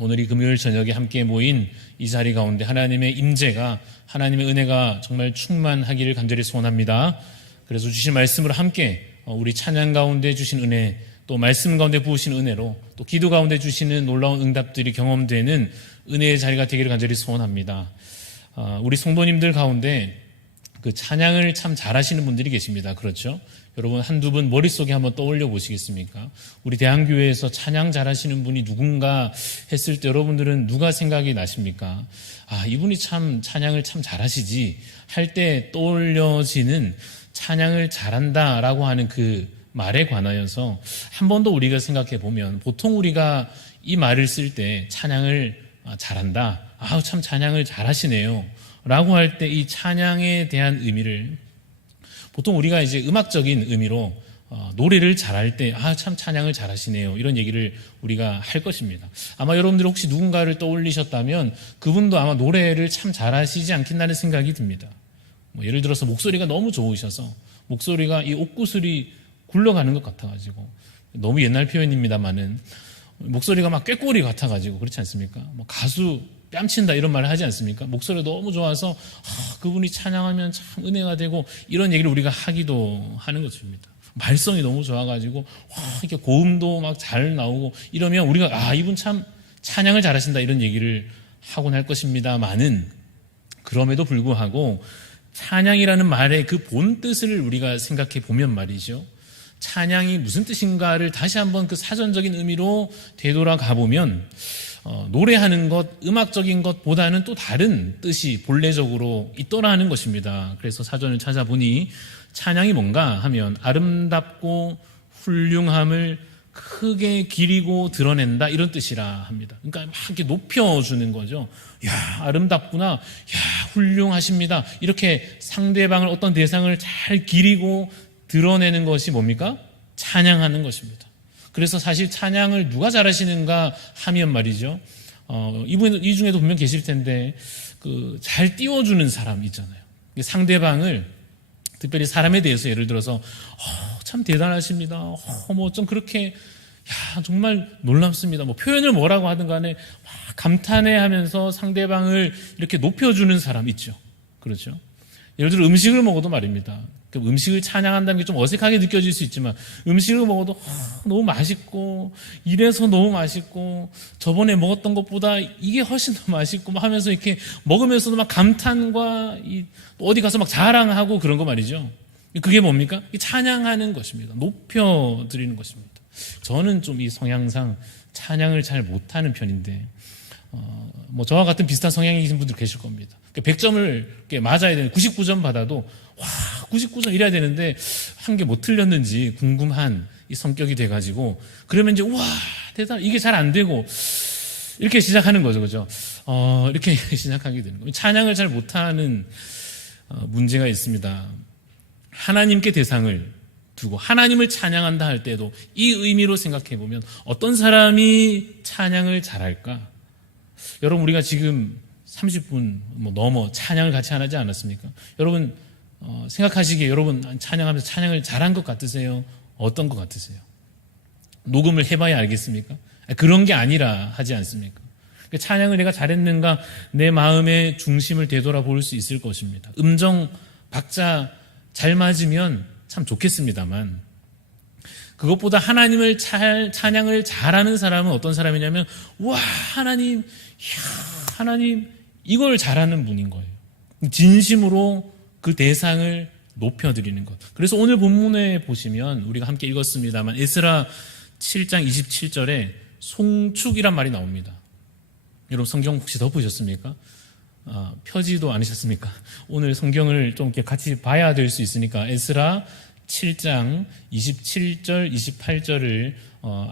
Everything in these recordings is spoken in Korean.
오늘 이 금요일 저녁에 함께 모인 이 자리 가운데 하나님의 임재가, 하나님의 은혜가 정말 충만하기를 간절히 소원합니다. 그래서 주신 말씀으로 함께 우리 찬양 가운데 주신 은혜, 또 말씀 가운데 부으신 은혜로, 또 기도 가운데 주시는 놀라운 응답들이 경험되는 은혜의 자리가 되기를 간절히 소원합니다. 우리 성도님들 가운데 그 찬양을 참 잘하시는 분들이 계십니다. 그렇죠? 여러분 한두 분 머릿속에 한번 떠올려 보시겠습니까? 우리 대한교회에서 찬양 잘하시는 분이 누군가 했을 때 여러분들은 누가 생각이 나십니까? 이분이 참 찬양을 참 잘하시지 할 때 떠올려지는 찬양을 잘한다라고 하는 그 말에 관하여서 한 번 더 우리가 생각해 보면, 보통 우리가 이 말을 쓸 때 찬양을 잘한다, 참 찬양을 잘하시네요 라고 할 때 이 찬양에 대한 의미를 보통 우리가 이제 음악적인 의미로 노래를 잘할 때 참 찬양을 잘하시네요 이런 얘기를 우리가 할 것입니다. 아마 여러분들 혹시 누군가를 떠올리셨다면 그분도 아마 노래를 참 잘하시지 않겠나는 생각이 듭니다. 예를 들어서 목소리가 너무 좋으셔서 목소리가 이 옥구슬이 굴러가는 것 같아가지고, 너무 옛날 표현입니다만은 목소리가 막 꾀꼬리 같아가지고 그렇지 않습니까? 가수 뺨친다 이런 말을 하지 않습니까? 목소리가 너무 좋아서 그분이 찬양하면 참 은혜가 되고 이런 얘기를 우리가 하기도 하는 것입니다. 말썽이 너무 좋아가지고 이렇게 고음도 막 잘 나오고 이러면 우리가 이분 참 찬양을 잘하신다 이런 얘기를 하곤 할 것입니다만은, 그럼에도 불구하고 찬양이라는 말의 그 본 뜻을 우리가 생각해 보면 말이죠, 찬양이 무슨 뜻인가를 다시 한번 그 사전적인 의미로 되돌아가 보면 노래하는 것, 음악적인 것보다는 또 다른 뜻이 본래적으로 있더라 하는 것입니다. 그래서 사전을 찾아보니 찬양이 뭔가 하면 아름답고 훌륭함을 크게 기리고 드러낸다 이런 뜻이라 합니다. 그러니까 막 이렇게 높여주는 거죠. 아름답구나, 훌륭하십니다, 이렇게 상대방을, 어떤 대상을 잘 기리고 드러내는 것이 뭡니까? 찬양하는 것입니다. 그래서 사실 찬양을 누가 잘하시는가 하면 말이죠, 이 중에도 분명 계실 텐데 잘 띄워주는 사람 있잖아요. 상대방을, 특별히 사람에 대해서 예를 들어서 참 대단하십니다, 좀 그렇게 정말 놀랍습니다, 표현을 뭐라고 하든 간에 막 감탄해하면서 상대방을 이렇게 높여주는 사람 있죠. 그렇죠? 예를 들어 음식을 먹어도 말입니다, 음식을 찬양한다는 게 좀 어색하게 느껴질 수 있지만 음식을 먹어도 너무 맛있고, 이래서 너무 맛있고, 저번에 먹었던 것보다 이게 훨씬 더 맛있고 하면서 이렇게 먹으면서도 막 감탄과 어디 가서 막 자랑하고 그런 거 말이죠. 그게 뭡니까? 찬양하는 것입니다. 높여드리는 것입니다. 저는 좀 이 성향상 찬양을 잘 못하는 편인데 저와 같은 비슷한 성향이신 분들 계실 겁니다. 100점을 맞아야 되는 99점 받아도 99점 이래야 되는데 한 개 못 틀렸는지 궁금한 이 성격이 돼가지고, 그러면 이제 대단, 이게 잘 안 되고 이렇게 시작하는 거죠. 그죠? 이렇게 시작하게 되는 거예요. 찬양을 잘 못하는 문제가 있습니다. 하나님께 대상을 두고 하나님을 찬양한다 할 때도 이 의미로 생각해 보면 어떤 사람이 찬양을 잘할까? 여러분, 우리가 지금 30분 넘어 찬양을 같이 안 하지 않았습니까? 여러분 생각하시기에 여러분 찬양하면서 찬양을 잘한 것 같으세요? 어떤 것 같으세요? 녹음을 해봐야 알겠습니까? 그런 게 아니라 하지 않습니까? 찬양을 내가 잘했는가, 내 마음의 중심을 되돌아볼 수 있을 것입니다. 음정 박자 잘 맞으면 참 좋겠습니다만, 그것보다 하나님을 찬양을 잘하는 사람은 어떤 사람이냐면, 하나님, 하나님, 이걸 잘하는 분인 거예요. 진심으로 그 대상을 높여드리는 것. 그래서 오늘 본문에 보시면 우리가 함께 읽었습니다만 에스라 7장 27절에 송축이란 말이 나옵니다. 여러분 성경 혹시 덮으셨습니까? 펴지도 않으셨습니까? 오늘 성경을 좀 이렇게 같이 봐야 될 수 있으니까 에스라 7장 27절, 28절을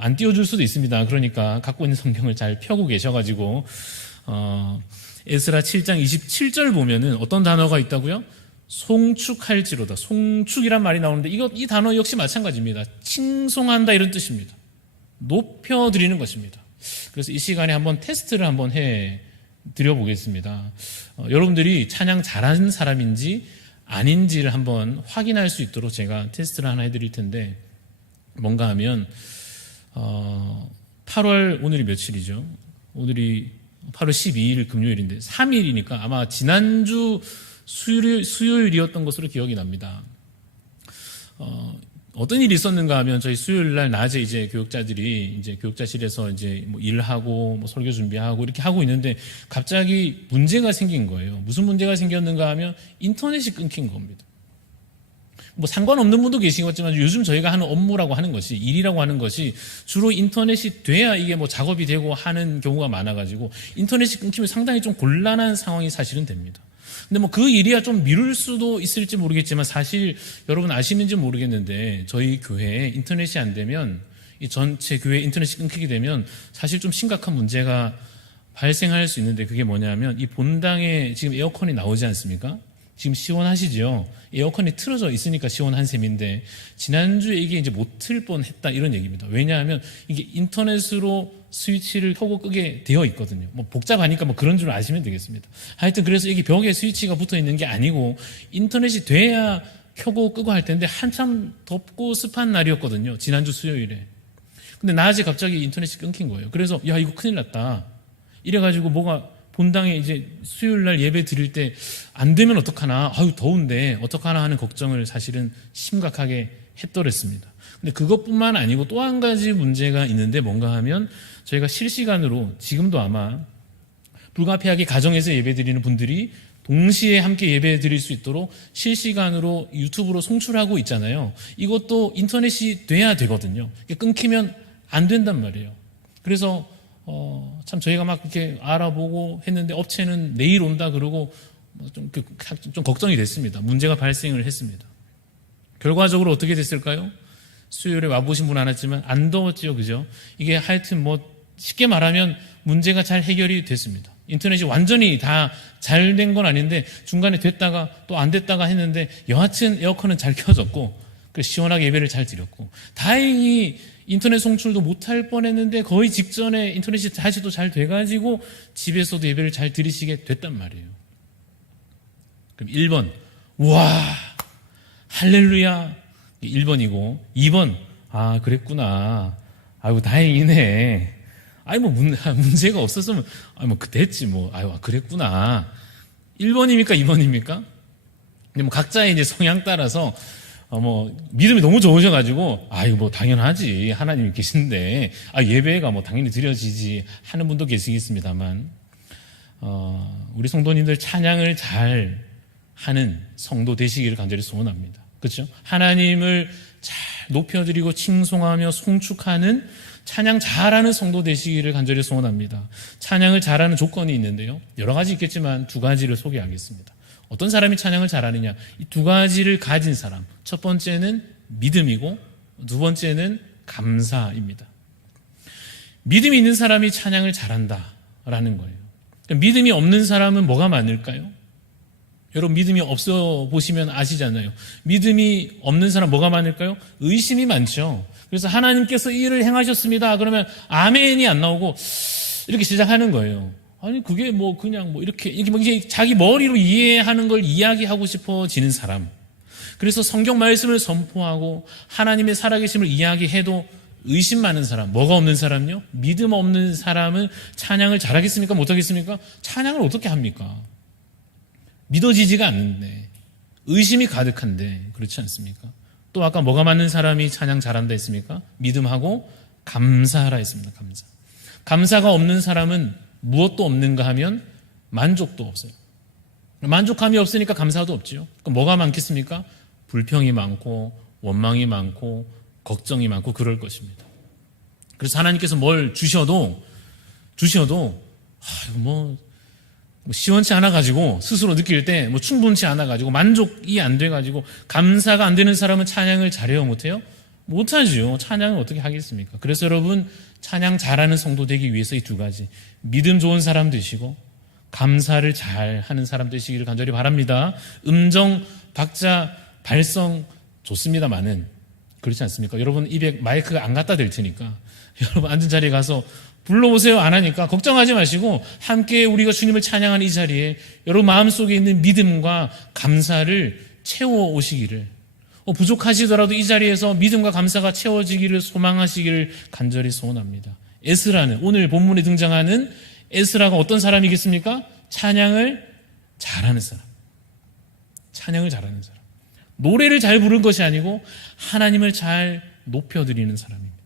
안 띄워줄 수도 있습니다. 그러니까 갖고 있는 성경을 잘 펴고 계셔가지고 에스라 7장 27절 보면은 어떤 단어가 있다고요? 송축할지로다. 송축이란 말이 나오는데 이 단어 역시 마찬가지입니다. 칭송한다 이런 뜻입니다. 높여드리는 것입니다. 그래서 이 시간에 한번 테스트를 한번 해 드려보겠습니다. 여러분들이 찬양 잘하는 사람인지 아닌지를 한번 확인할 수 있도록 제가 테스트를 하나 해드릴 텐데, 뭔가 하면 8월 오늘이 며칠이죠? 오늘이 8월 12일 금요일인데 3일이니까 아마 지난주 수요일이었던 것으로 기억이 납니다. 어떤 일이 있었는가 하면 저희 수요일 날 낮에 이제 교육자들이 이제 교육자실에서 이제 뭐 일하고 뭐 설교 준비하고 이렇게 하고 있는데 갑자기 문제가 생긴 거예요. 무슨 문제가 생겼는가 하면 인터넷이 끊긴 겁니다. 뭐 상관없는 분도 계시겠지만 요즘 저희가 하는 업무라고 하는 것이 일이라고 하는 것이 주로 인터넷이 돼야 이게 뭐 작업이 되고 하는 경우가 많아가지고 인터넷이 끊기면 상당히 좀 곤란한 상황이 사실은 됩니다. 근데 뭐 그 일이야 좀 미룰 수도 있을지 모르겠지만 사실 여러분 아시는지 모르겠는데 저희 교회에 인터넷이 안 되면 이 전체 교회 인터넷이 끊기게 되면 사실 좀 심각한 문제가 발생할 수 있는데 그게 뭐냐면 이 본당에 지금 에어컨이 나오지 않습니까? 지금 시원하시죠? 에어컨이 틀어져 있으니까 시원한 셈인데 지난주에 이게 이제 못 틀 뻔했다 이런 얘기입니다. 왜냐하면 이게 인터넷으로 스위치를 켜고 끄게 되어 있거든요. 뭐 복잡하니까 뭐 그런 줄 아시면 되겠습니다. 하여튼 그래서 이게 벽에 스위치가 붙어 있는 게 아니고 인터넷이 돼야 켜고 끄고 할 텐데 한참 덥고 습한 날이었거든요. 지난주 수요일에. 근데 낮에 갑자기 인터넷이 끊긴 거예요. 그래서 야 이거 큰일 났다. 이래가지고 뭐가 본당에 이제 수요일 날 예배 드릴 때 안 되면 어떡하나, 아유 더운데 어떡하나 하는 걱정을 사실은 심각하게 했더랬습니다. 근데 그것뿐만 아니고 또 한 가지 문제가 있는데 뭔가 하면 저희가 실시간으로 지금도 아마 불가피하게 가정에서 예배 드리는 분들이 동시에 함께 예배 드릴 수 있도록 실시간으로 유튜브로 송출하고 있잖아요. 이것도 인터넷이 돼야 되거든요. 끊기면 안 된단 말이에요. 그래서 참 저희가 막 이렇게 알아보고 했는데 업체는 내일 온다 그러고 좀 걱정이 됐습니다. 문제가 발생을 했습니다. 결과적으로 어떻게 됐을까요? 수요일에 와보신 분 안 왔지만 안 더웠지요, 그죠? 이게 하여튼 뭐 쉽게 말하면 문제가 잘 해결이 됐습니다. 인터넷이 완전히 다 잘 된 건 아닌데 중간에 됐다가 또 안 됐다가 했는데 여하튼 에어컨은 잘 켜졌고 시원하게 예배를 잘 드렸고 다행히 인터넷 송출도 못할 뻔했는데 거의 직전에 인터넷이 다시 또 잘 돼가지고 집에서도 예배를 잘 드리시게 됐단 말이에요. 그럼 1번 우와 할렐루야 1번이고 2번 아 그랬구나 아이고 다행이네 아이 뭐 문제가 없었으면 아이 뭐 됐지 뭐 아유 그랬구나 1번입니까 2번입니까? 근데 뭐 각자의 이제 성향 따라서 뭐 믿음이 너무 좋으셔가지고 이거 뭐 당연하지 하나님이 계신데 예배가 뭐 당연히 드려지지 하는 분도 계시겠습니다만 우리 성도님들 찬양을 잘 하는 성도 되시기를 간절히 소원합니다. 그렇죠? 하나님을 잘 높여드리고 칭송하며 송축하는 찬양 잘하는 성도 되시기를 간절히 소원합니다. 찬양을 잘하는 조건이 있는데요. 여러 가지 있겠지만 두 가지를 소개하겠습니다. 어떤 사람이 찬양을 잘하느냐? 이 두 가지를 가진 사람. 첫 번째는 믿음이고 두 번째는 감사입니다. 믿음이 있는 사람이 찬양을 잘한다라는 거예요. 그러니까 믿음이 없는 사람은 뭐가 많을까요? 여러분 믿음이 없어 보시면 아시잖아요. 믿음이 없는 사람 뭐가 많을까요? 의심이 많죠. 그래서 하나님께서 이 일을 행하셨습니다. 그러면 아멘이 안 나오고 이렇게 시작하는 거예요. 아니 그게 뭐 그냥 뭐 이렇게 뭐 이게 자기 머리로 이해하는 걸 이야기하고 싶어지는 사람. 그래서 성경 말씀을 선포하고 하나님의 살아계심을 이야기해도 의심 많은 사람. 뭐가 없는 사람요? 믿음 없는 사람은 찬양을 잘하겠습니까? 못하겠습니까? 찬양을 어떻게 합니까? 믿어지지가 않는데 의심이 가득한데 그렇지 않습니까? 또 아까 뭐가 맞는 사람이 찬양 잘한다 했습니까? 믿음하고 감사하라 했습니다. 감사가 없는 사람은 무엇도 없는가 하면 만족도 없어요. 만족감이 없으니까 감사도 없지요. 그럼 뭐가 많겠습니까? 불평이 많고 원망이 많고 걱정이 많고 그럴 것입니다. 그래서 하나님께서 뭘 주셔도 뭐 시원치 않아 가지고 스스로 느낄 때 뭐 충분치 않아 가지고 만족이 안 돼 가지고 감사가 안 되는 사람은 찬양을 잘해요 못해요? 못하죠. 찬양을 어떻게 하겠습니까? 그래서 여러분 찬양 잘하는 성도 되기 위해서 이 두 가지 믿음 좋은 사람 되시고 감사를 잘하는 사람 되시기를 간절히 바랍니다. 음정, 박자, 발성 좋습니다만은 그렇지 않습니까? 여러분 입에 마이크가 안 갖다 댈 테니까 여러분 앉은 자리에 가서 불러보세요 안 하니까 걱정하지 마시고 함께 우리가 주님을 찬양하는 이 자리에 여러분 마음속에 있는 믿음과 감사를 채워오시기를 부족하시더라도 이 자리에서 믿음과 감사가 채워지기를 소망하시기를 간절히 소원합니다. 에스라는, 오늘 본문에 등장하는 에스라가 어떤 사람이겠습니까? 찬양을 잘하는 사람. 찬양을 잘하는 사람. 노래를 잘 부른 것이 아니고 하나님을 잘 높여드리는 사람입니다.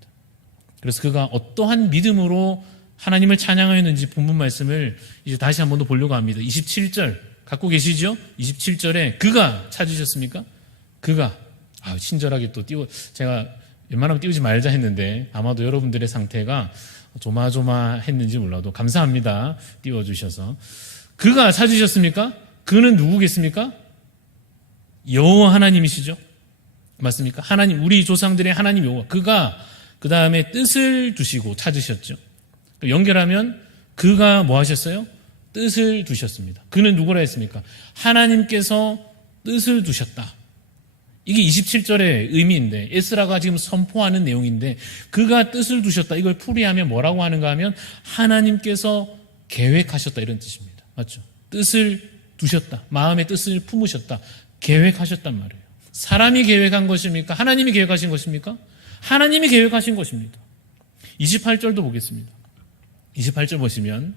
그래서 그가 어떠한 믿음으로 하나님을 찬양하였는지 본문 말씀을 이제 다시 한 번 더 보려고 합니다. 27절 갖고 계시죠? 27절에 그가 찾으셨습니까? 그가 친절하게 또 제가 웬만하면 띄우지 말자 했는데 아마도 여러분들의 상태가 조마조마했는지 몰라도 감사합니다. 띄워주셔서. 그가 찾으셨습니까? 그는 누구겠습니까? 여호와 하나님이시죠. 맞습니까? 하나님, 우리 조상들의 하나님 여호와. 그가 그 다음에 뜻을 두시고 찾으셨죠. 연결하면 그가 뭐 하셨어요? 뜻을 두셨습니다. 그는 누구라 했습니까? 하나님께서 뜻을 두셨다. 이게 27절의 의미인데 에스라가 지금 선포하는 내용인데 그가 뜻을 두셨다. 이걸 풀이하면 뭐라고 하는가 하면 하나님께서 계획하셨다 이런 뜻입니다. 맞죠? 뜻을 두셨다. 마음의 뜻을 품으셨다. 계획하셨단 말이에요. 사람이 계획한 것입니까? 하나님이 계획하신 것입니까? 하나님이 계획하신 것입니다. 28절도 보겠습니다. 28절 보시면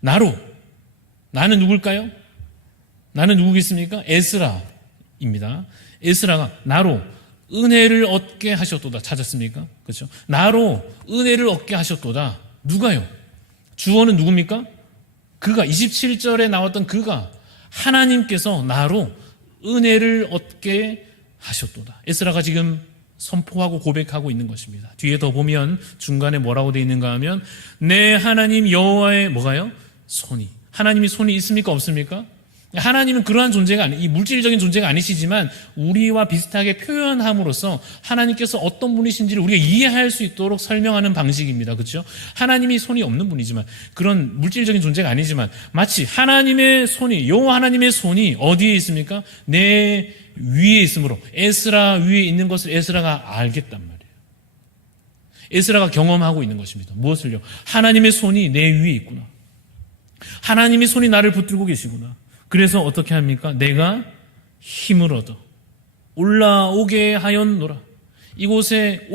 나는 누굴까요? 나는 누구겠습니까? 에스라입니다. 에스라가 나로 은혜를 얻게 하셨도다. 찾았습니까? 그렇죠? 나로 은혜를 얻게 하셨도다. 누가요? 주어는 누굽니까? 그가 27절에 나왔던 그가 하나님께서 나로 은혜를 얻게 하셨도다. 에스라가 지금 선포하고 고백하고 있는 것입니다. 뒤에 더 보면 중간에 뭐라고 되어 있는가 하면 내 하나님 여호와의 뭐가요? 손이. 하나님이 손이 있습니까? 없습니까? 하나님은 그러한 존재가 이 물질적인 존재가 아니시지만 우리와 비슷하게 표현함으로써 하나님께서 어떤 분이신지를 우리가 이해할 수 있도록 설명하는 방식입니다. 그렇죠? 하나님이 손이 없는 분이지만 그런 물질적인 존재가 아니지만 마치 하나님의 손이 여호와 하나님의 손이 어디에 있습니까? 내 위에 있으므로 에스라 위에 있는 것을 에스라가 알겠단 말이에요. 에스라가 경험하고 있는 것입니다. 무엇을요? 하나님의 손이 내 위에 있구나. 하나님의 손이 나를 붙들고 계시구나. 그래서 어떻게 합니까? 내가 힘을 얻어 올라오게 하였노라. 이곳에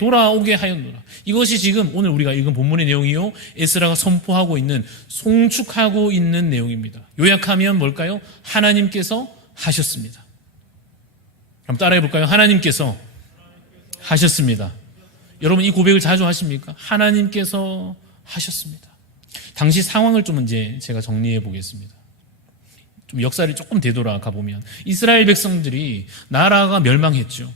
돌아오게 하였노라. 이것이 지금 오늘 우리가 읽은 본문의 내용이요. 에스라가 선포하고 있는, 송축하고 있는 내용입니다. 요약하면 뭘까요? 하나님께서 하셨습니다. 그럼 따라해 볼까요? 하나님께서 하셨습니다. 여러분 이 고백을 자주 하십니까? 하나님께서 하셨습니다. 당시 상황을 좀 이제 제가 정리해 보겠습니다. 좀 역사를 조금 되돌아가 보면 이스라엘 백성들이 나라가 멸망했죠.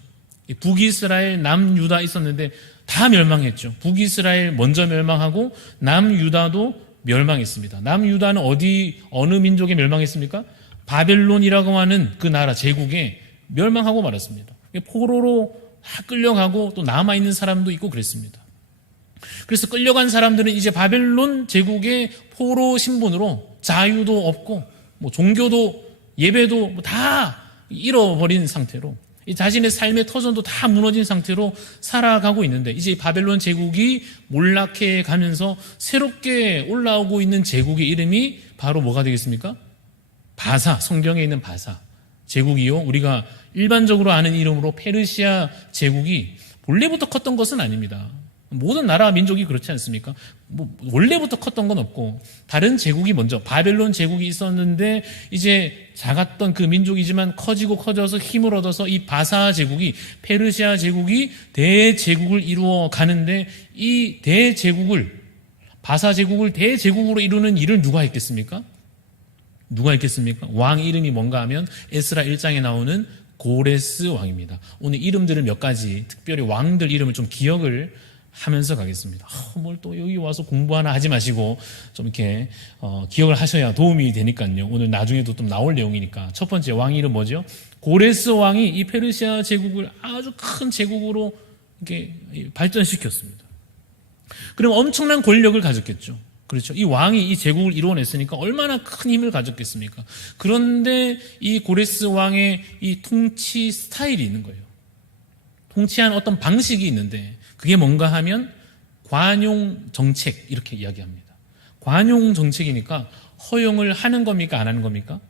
북이스라엘, 남유다 있었는데 다 멸망했죠. 북이스라엘 먼저 멸망하고 남유다도 멸망했습니다. 남유다는 어느 민족에 멸망했습니까? 바벨론이라고 하는 그 나라 제국에 멸망하고 말았습니다. 포로로 다 끌려가고 또 남아있는 사람도 있고 그랬습니다. 그래서 끌려간 사람들은 이제 바벨론 제국의 포로 신분으로 자유도 없고 종교도 예배도 다 잃어버린 상태로 자신의 삶의 터전도 다 무너진 상태로 살아가고 있는데 이제 바벨론 제국이 몰락해 가면서 새롭게 올라오고 있는 제국의 이름이 바로 뭐가 되겠습니까? 바사, 성경에 있는 바사 제국이요. 우리가 일반적으로 아는 이름으로 페르시아 제국이 본래부터 컸던 것은 아닙니다. 모든 나라 민족이 그렇지 않습니까? 원래부터 컸던 건 없고 다른 제국이 먼저 바벨론 제국이 있었는데 이제 작았던 그 민족이지만 커져서 힘을 얻어서 이 바사 제국이 페르시아 제국이 대제국을 이루어 가는데 이 바사 제국을 대제국으로 이루는 일을 누가 했겠습니까? 왕 이름이 뭔가 하면 에스라 1장에 나오는 고레스 왕입니다. 오늘 이름들을 몇 가지 특별히 왕들 이름을 좀 기억을 하면서 가겠습니다. 뭘 또 여기 와서 공부 하나 하지 마시고 좀 이렇게 기억을 하셔야 도움이 되니까요. 오늘 나중에도 좀 나올 내용이니까. 첫 번째 왕 이름 뭐죠? 고레스 왕이 이 페르시아 제국을 아주 큰 제국으로 이렇게 발전시켰습니다. 그럼 엄청난 권력을 가졌겠죠. 그렇죠. 이 왕이 이 제국을 이루어냈으니까 얼마나 큰 힘을 가졌겠습니까? 그런데 이 고레스 왕의 이 통치 스타일이 있는 거예요. 통치하는 어떤 방식이 있는데 그게 뭔가 하면 관용 정책 이렇게 이야기합니다. 관용 정책이니까 허용을 하는 겁니까? 안 하는 겁니까?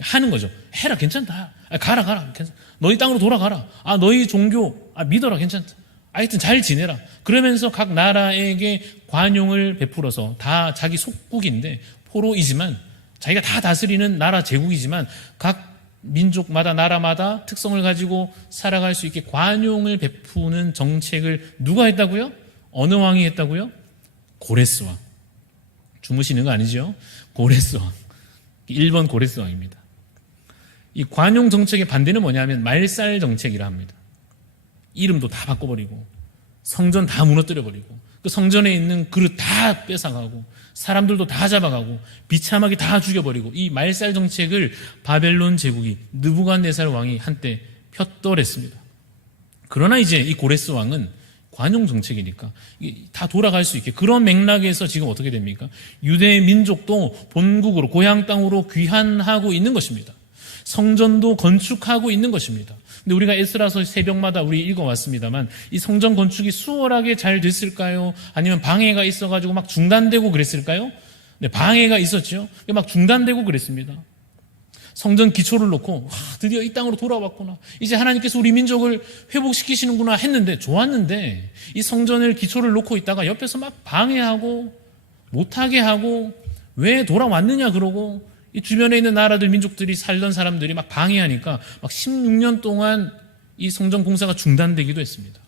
하는 거죠. 해라 괜찮다. 가라 괜찮다. 너희 땅으로 돌아가라. 너희 종교 믿어라 괜찮다. 하여튼 잘 지내라. 그러면서 각 나라에게 관용을 베풀어서 다 자기 속국인데 포로이지만 자기가 다 다스리는 나라 제국이지만 각 민족마다 나라마다 특성을 가지고 살아갈 수 있게 관용을 베푸는 정책을 누가 했다고요? 어느 왕이 했다고요? 고레스 왕. 주무시는 거 아니죠? 고레스 왕. 1번 고레스 왕입니다. 이 관용 정책의 반대는 뭐냐면 말살 정책이라 합니다. 이름도 다 바꿔버리고 성전 다 무너뜨려버리고 그 성전에 있는 그릇 다 뺏어가고 사람들도 다 잡아가고 비참하게 다 죽여버리고 이 말살 정책을 바벨론 제국이 느부갓네살 왕이 한때 폈더랬습니다. 그러나 이제 이 고레스 왕은 관용 정책이니까 다 돌아갈 수 있게 그런 맥락에서 지금 어떻게 됩니까? 유대 민족도 본국으로 고향 땅으로 귀환하고 있는 것입니다. 성전도 건축하고 있는 것입니다. 근데 우리가 에스라서 새벽마다 우리 읽어왔습니다만 이 성전 건축이 수월하게 잘 됐을까요? 아니면 방해가 있어가지고 막 중단되고 그랬을까요? 네, 방해가 있었죠. 막 중단되고 그랬습니다. 성전 기초를 놓고 드디어 이 땅으로 돌아왔구나. 이제 하나님께서 우리 민족을 회복시키시는구나 했는데 좋았는데 이 성전을 기초를 놓고 있다가 옆에서 막 방해하고 못하게 하고 왜 돌아왔느냐 그러고 이 주변에 있는 나라들 민족들이 살던 사람들이 막 방해하니까 막 16년 동안 이 성전 공사가 중단되기도 했습니다.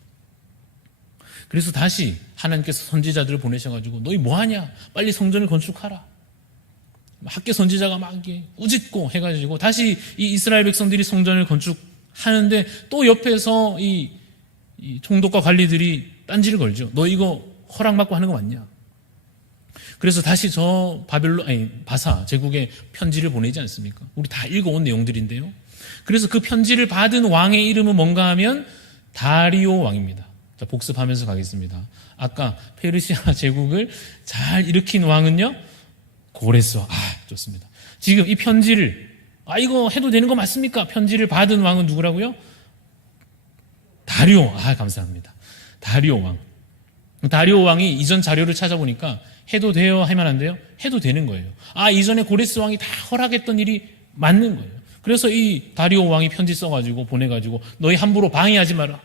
그래서 다시 하나님께서 선지자들을 보내셔가지고 너희 뭐하냐? 빨리 성전을 건축하라. 학계 선지자가 막 꾸짖고 해가지고 다시 이 이스라엘 백성들이 성전을 건축하는데 또 옆에서 이 총독과 관리들이 딴지를 걸죠. 너 이거 허락받고 하는 거 맞냐? 그래서 다시 저 바사 제국에 편지를 보내지 않습니까? 우리 다 읽어온 내용들인데요. 그래서 그 편지를 받은 왕의 이름은 뭔가 하면 다리오 왕입니다. 자, 복습하면서 가겠습니다. 아까 페르시아 제국을 잘 일으킨 왕은요? 고레스 왕. 좋습니다. 지금 이 편지를 이거 해도 되는 거 맞습니까? 편지를 받은 왕은 누구라고요? 다리오. 감사합니다. 다리오 왕. 다리오 왕이 이전 자료를 찾아보니까 해도 돼요? 하면 안 돼요? 해도 되는 거예요. 이전에 고레스 왕이 다 허락했던 일이 맞는 거예요. 그래서 이 다리오 왕이 편지 써가지고 보내가지고 너희 함부로 방해하지 마라.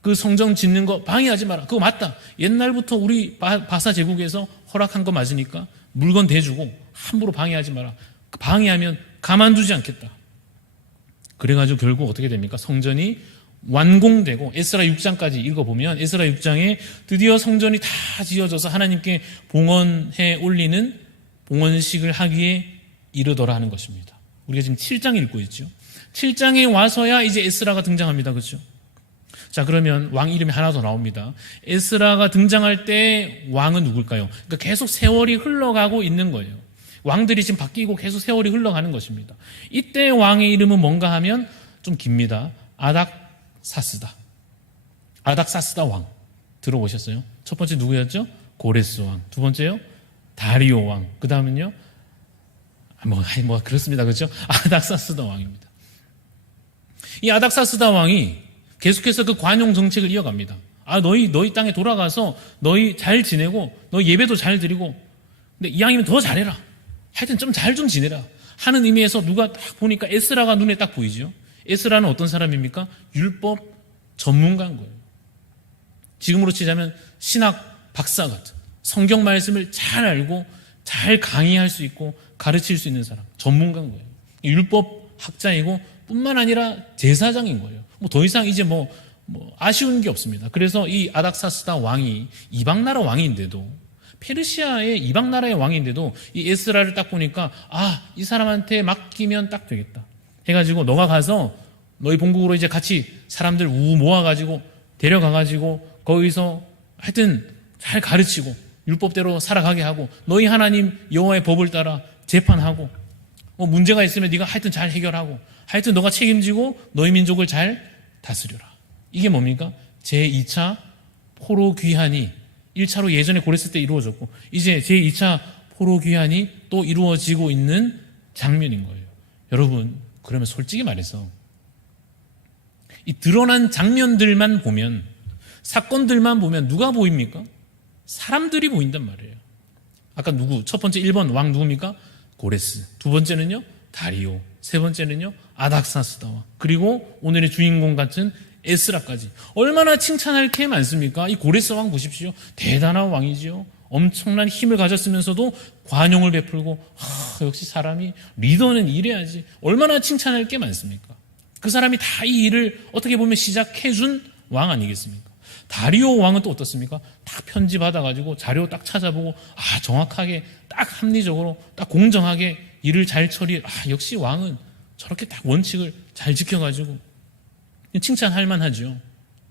그 성전 짓는 거 방해하지 마라. 그거 맞다. 옛날부터 우리 바사 제국에서 허락한 거 맞으니까 물건 대주고 함부로 방해하지 마라. 방해하면 가만두지 않겠다. 그래가지고 결국 어떻게 됩니까? 성전이 완공되고 에스라 6장까지 읽어보면 에스라 6장에 드디어 성전이 다 지어져서 하나님께 봉헌해 올리는 봉헌식을 하기에 이르더라 하는 것입니다. 우리가 지금 7장 읽고 있죠. 7장에 와서야 이제 에스라가 등장합니다. 그렇죠? 자, 그러면 왕 이름이 하나 더 나옵니다. 에스라가 등장할 때 왕은 누굴까요? 그러니까 계속 세월이 흘러가고 있는 거예요. 왕들이 지금 바뀌고 계속 세월이 흘러가는 것입니다. 이때 왕의 이름은 뭔가 하면 좀 깁니다. 아닥사스다. 아닥사스다 왕. 들어보셨어요? 첫 번째 누구였죠? 고레스 왕. 두 번째요? 다리오 왕. 그 다음은요? 그렇습니다. 그렇죠? 아닥사스다 왕입니다. 이 아닥사스다 왕이 계속해서 그 관용 정책을 이어갑니다. 너희 땅에 돌아가서 너희 잘 지내고 너희 예배도 잘 드리고 근데 이왕이면 더 잘해라. 하여튼 좀 잘 좀 지내라 하는 의미에서 누가 딱 보니까 에스라가 눈에 딱 보이죠. 에스라는 어떤 사람입니까? 율법 전문가인 거예요. 지금으로 치자면 신학 박사 같은 성경 말씀을 잘 알고 잘 강의할 수 있고 가르칠 수 있는 사람, 전문가인 거예요. 율법 학자이고 뿐만 아니라 제사장인 거예요. 더 이상 이제 아쉬운 게 없습니다. 그래서 이 아닥사스다 왕이 이방나라 왕인데도 페르시아의 이방나라의 왕인데도 이 에스라를 딱 보니까 이 사람한테 맡기면 딱 되겠다 해가지고 너가 가서 너희 본국으로 이제 같이 사람들 모아가지고 데려가가지고 거기서 하여튼 잘 가르치고 율법대로 살아가게 하고 너희 하나님 여호와의 법을 따라 재판하고 문제가 있으면 네가 하여튼 잘 해결하고 하여튼 너가 책임지고 너희 민족을 잘 다스려라. 이게 뭡니까? 제2차 포로 귀환이 1차로 예전에 고레스 때 이루어졌고 이제 제2차 포로 귀환이 또 이루어지고 있는 장면인 거예요. 여러분, 그러면 솔직히 말해서 이 드러난 장면들만 보면 사건들만 보면 누가 보입니까? 사람들이 보인단 말이에요. 아까 첫 번째 1번 왕 누굽니까? 고레스. 두 번째는요? 다리오. 세 번째는요? 아닥사스다 왕. 그리고 오늘의 주인공 같은 에스라까지 얼마나 칭찬할 게 많습니까? 이 고레스 왕 보십시오. 대단한 왕이지요. 엄청난 힘을 가졌으면서도 관용을 베풀고 역시 사람이 리더는 이래야지. 얼마나 칭찬할 게 많습니까? 그 사람이 다 이 일을 어떻게 보면 시작해준 왕 아니겠습니까? 다리오 왕은 또 어떻습니까? 딱 편지 받아가지고 자료 딱 찾아보고 정확하게 딱 합리적으로 딱 공정하게 일을 잘 처리. 역시 왕은 저렇게 딱 원칙을 잘 지켜가지고 칭찬할 만하죠.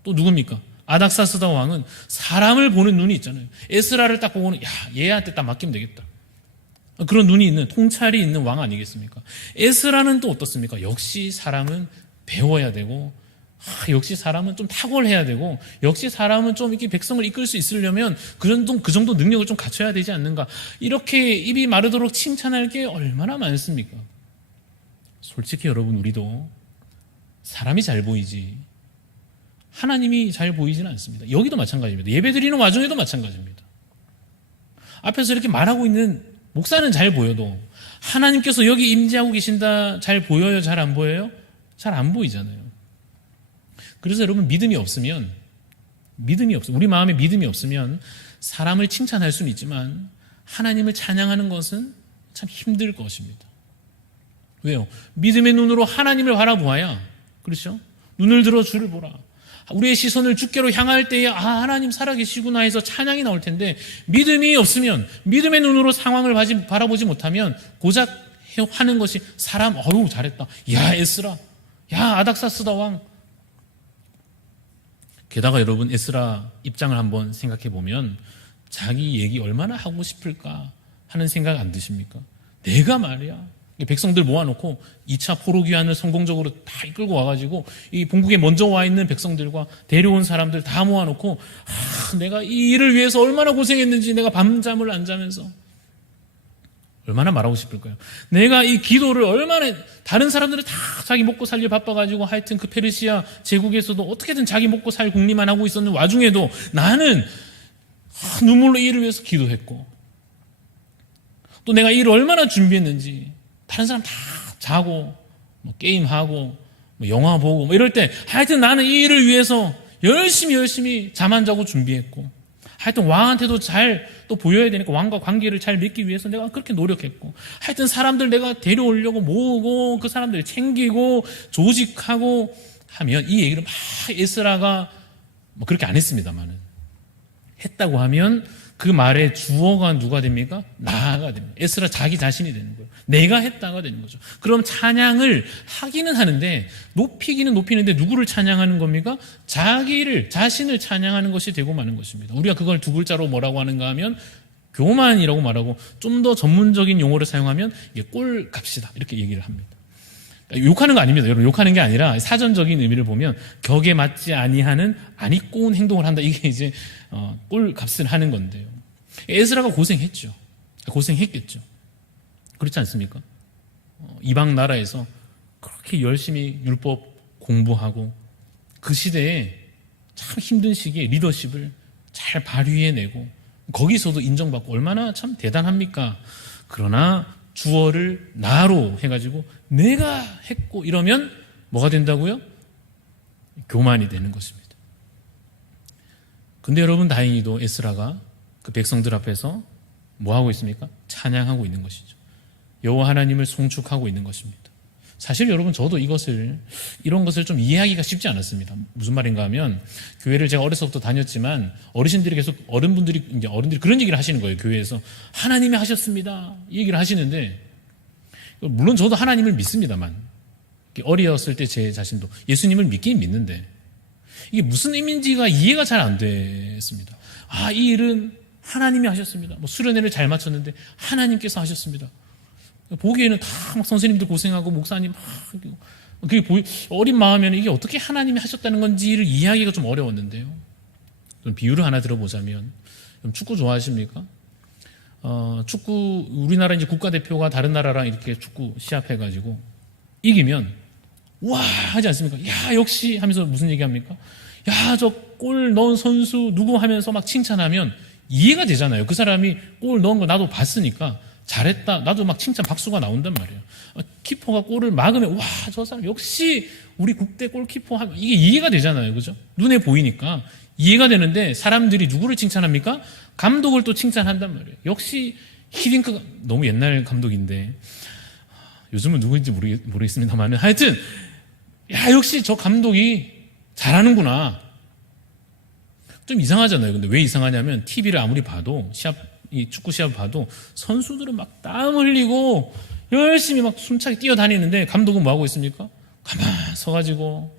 또 누굽니까? 아닥사스다 왕은 사람을 보는 눈이 있잖아요. 에스라를 딱 보고는 얘한테 딱 맡기면 되겠다. 그런 눈이 있는, 통찰이 있는 왕 아니겠습니까? 에스라는 또 어떻습니까? 역시 사람은 배워야 되고, 역시 사람은 좀 탁월해야 되고, 역시 사람은 좀 이렇게 백성을 이끌 수 있으려면 그 정도 능력을 좀 갖춰야 되지 않는가. 이렇게 입이 마르도록 칭찬할 게 얼마나 많습니까? 솔직히 여러분, 우리도 사람이 잘 보이지 하나님이 잘 보이지는 않습니다. 여기도 마찬가지입니다. 예배드리는 와중에도 마찬가지입니다. 앞에서 이렇게 말하고 있는 목사는 잘 보여도 하나님께서 여기 임재하고 계신다 잘 보여요? 잘 안 보여요? 잘 안 보이잖아요. 그래서 여러분, 믿음이 없으면 우리 마음에 믿음이 없으면 사람을 칭찬할 수는 있지만 하나님을 찬양하는 것은 참 힘들 것입니다. 왜요? 믿음의 눈으로 하나님을 바라보아야, 그렇죠? 눈을 들어 주를 보라. 우리의 시선을 주께로 향할 때에 하나님 살아계시구나 해서 찬양이 나올 텐데, 믿음이 없으면, 믿음의 눈으로 상황을 바라보지 못하면 고작 하는 것이 사람 잘했다. 에스라, 아닥사스다 왕. 게다가 여러분, 에스라 입장을 한번 생각해 보면 자기 얘기 얼마나 하고 싶을까 하는 생각 안 드십니까? 내가 말이야, 백성들 모아놓고 2차 포로귀환을 성공적으로 다 이끌고 와가지고 이 본국에 먼저 와 있는 백성들과 데려온 사람들 다 모아놓고 내가 이 일을 위해서 얼마나 고생했는지 내가 밤잠을 안 자면서 얼마나 말하고 싶을까요? 내가 이 기도를 얼마나, 다른 사람들은 다 자기 먹고 살기 바빠가지고 하여튼 그 페르시아 제국에서도 어떻게든 자기 먹고 살 궁리만 하고 있었는 와중에도 나는 눈물로 이 일을 위해서 기도했고, 또 내가 이 일을 얼마나 준비했는지, 다른 사람 다 자고 게임하고 영화 보고 이럴 때 하여튼 나는 이 일을 위해서 열심히 잠 안 자고 준비했고, 하여튼 왕한테도 잘 또 보여야 되니까 왕과 관계를 잘 맺기 위해서 내가 그렇게 노력했고, 하여튼 사람들 내가 데려오려고 모으고 그 사람들 챙기고 조직하고 하면, 이 얘기를 막 에스라가 그렇게 안 했습니다만은 했다고 하면 그 말의 주어가 누가 됩니까? 나가 됩니다. 에스라 자기 자신이 되는 거예요. 내가 했다가 되는 거죠. 그럼 찬양을 하기는 하는데, 높이기는 높이는데 누구를 찬양하는 겁니까? 자신을 찬양하는 것이 되고 마는 것입니다. 우리가 그걸 두 글자로 뭐라고 하는가 하면 교만이라고 말하고, 좀 더 전문적인 용어를 사용하면 이게 꼴값이다 이렇게 얘기를 합니다. 욕하는 거 아닙니다. 여러분, 욕하는 게 아니라 사전적인 의미를 보면 격에 맞지 아니하는 아니꼬운 행동을 한다. 이게 이제 꼴값을 하는 건데요. 에스라가 고생했겠죠. 그렇지 않습니까? 이방 나라에서 그렇게 열심히 율법 공부하고 그 시대에 참 힘든 시기에 리더십을 잘 발휘해내고 거기서도 인정받고 얼마나 참 대단합니까? 그러나 주어를 나로 해가지고 내가 했고 이러면 뭐가 된다고요? 교만이 되는 것입니다. 근데 여러분, 다행히도 에스라가 그 백성들 앞에서 뭐 하고 있습니까? 찬양하고 있는 것이죠. 여호와 하나님을 송축하고 있는 것입니다. 사실 여러분, 저도 이런 것을 좀 이해하기가 쉽지 않았습니다. 무슨 말인가 하면, 교회를 제가 어려서부터 다녔지만 어르신들이 어른들이 그런 얘기를 하시는 거예요. 교회에서 하나님이 하셨습니다 이 얘기를 하시는데, 물론 저도 하나님을 믿습니다만, 어리었을 때 제 자신도 예수님을 믿긴 믿는데 이게 무슨 의미인지가 이해가 잘 안 됐습니다. 이 일은 하나님이 하셨습니다. 수련회를 잘 마쳤는데 하나님께서 하셨습니다. 보기에는 다 막 선생님들 고생하고 목사님 그게 어린 마음에는 이게 어떻게 하나님이 하셨다는 건지를 이해하기가 좀 어려웠는데요. 좀 비유를 하나 들어보자면, 축구 좋아하십니까? 축구, 우리나라 이제 국가대표가 다른 나라랑 이렇게 축구 시합해가지고 이기면 와 하지 않습니까? 역시 하면서 무슨 얘기합니까? 저 골 넣은 선수 누구 하면서 막 칭찬하면 이해가 되잖아요. 그 사람이 골 넣은 거 나도 봤으니까 잘했다. 나도 막 칭찬 박수가 나온단 말이에요. 키퍼가 골을 막으면 와, 저 사람 역시 우리 국대 골키퍼 하면 이게 이해가 되잖아요. 그죠? 눈에 보이니까 이해가 되는데 사람들이 누구를 칭찬합니까? 감독을 또 칭찬한단 말이에요. 역시 히딩크가 너무 옛날 감독인데 요즘은 누구인지 모르겠습니다만 하여튼 야, 역시 저 감독이 잘하는구나. 좀 이상하잖아요. 근데 왜 이상하냐면 TV를 아무리 봐도 이 축구 시합 봐도 선수들은 막 땀 흘리고 열심히 막 숨차게 뛰어다니는데 감독은 뭐 하고 있습니까? 가만 서가지고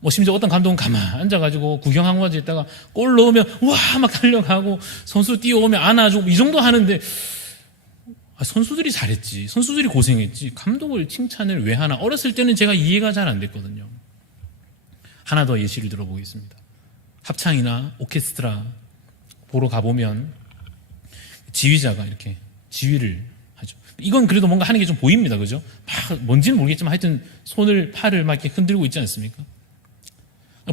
뭐 심지어 어떤 감독은 가만 앉아가지고 구경하고 있다가 골 넣으면 와 막 달려가고 선수 뛰어오면 안아주고 이 정도 하는데 선수들이 잘했지, 선수들이 고생했지 감독을 칭찬을 왜 하나. 어렸을 때는 제가 이해가 잘 안 됐거든요. 하나 더 예시를 들어보겠습니다. 합창이나 오케스트라 보러 가보면 지휘자가 이렇게 지휘를 하죠. 이건 그래도 뭔가 하는 게 좀 보입니다. 그죠? 막 뭔지는 모르겠지만 하여튼 손을 팔을 막 이렇게 흔들고 있지 않습니까?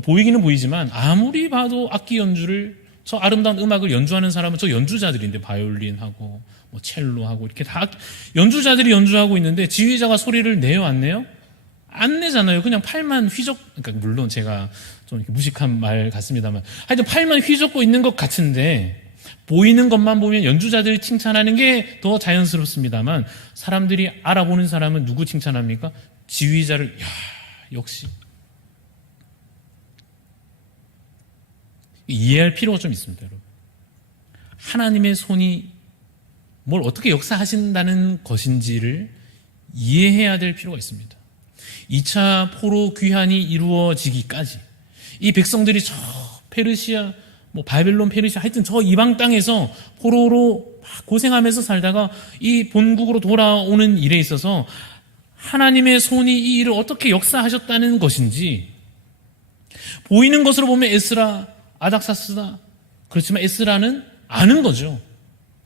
보이기는 보이지만 아무리 봐도 악기 연주를 저 아름다운 음악을 연주하는 사람은 저 연주자들인데 바이올린하고 뭐 첼로하고 이렇게 다 연주자들이 연주하고 있는데 지휘자가 소리를 내요 안 내요? 안 내잖아요. 그냥 팔만 그러니까 물론 제가 좀 이렇게 무식한 말 같습니다만 하여튼 팔만 휘젓고 있는 것 같은데 보이는 것만 보면 연주자들 칭찬하는 게 더 자연스럽습니다만 사람들이 알아보는 사람은 누구 칭찬합니까? 지휘자를. 야, 역시 이해할 필요가 좀 있습니다, 여러분. 하나님의 손이 뭘 어떻게 역사하신다는 것인지를 이해해야 될 필요가 있습니다. 2차 포로 귀환이 이루어지기까지 이 백성들이 저 페르시아, 뭐 바벨론, 페르시아 하여튼 저 이방 땅에서 포로로 고생하면서 살다가 이 본국으로 돌아오는 일에 있어서 하나님의 손이 이 일을 어떻게 역사하셨다는 것인지 보이는 것으로 보면 에스라, 아닥사스다. 그렇지만 에스라는 아는 거죠.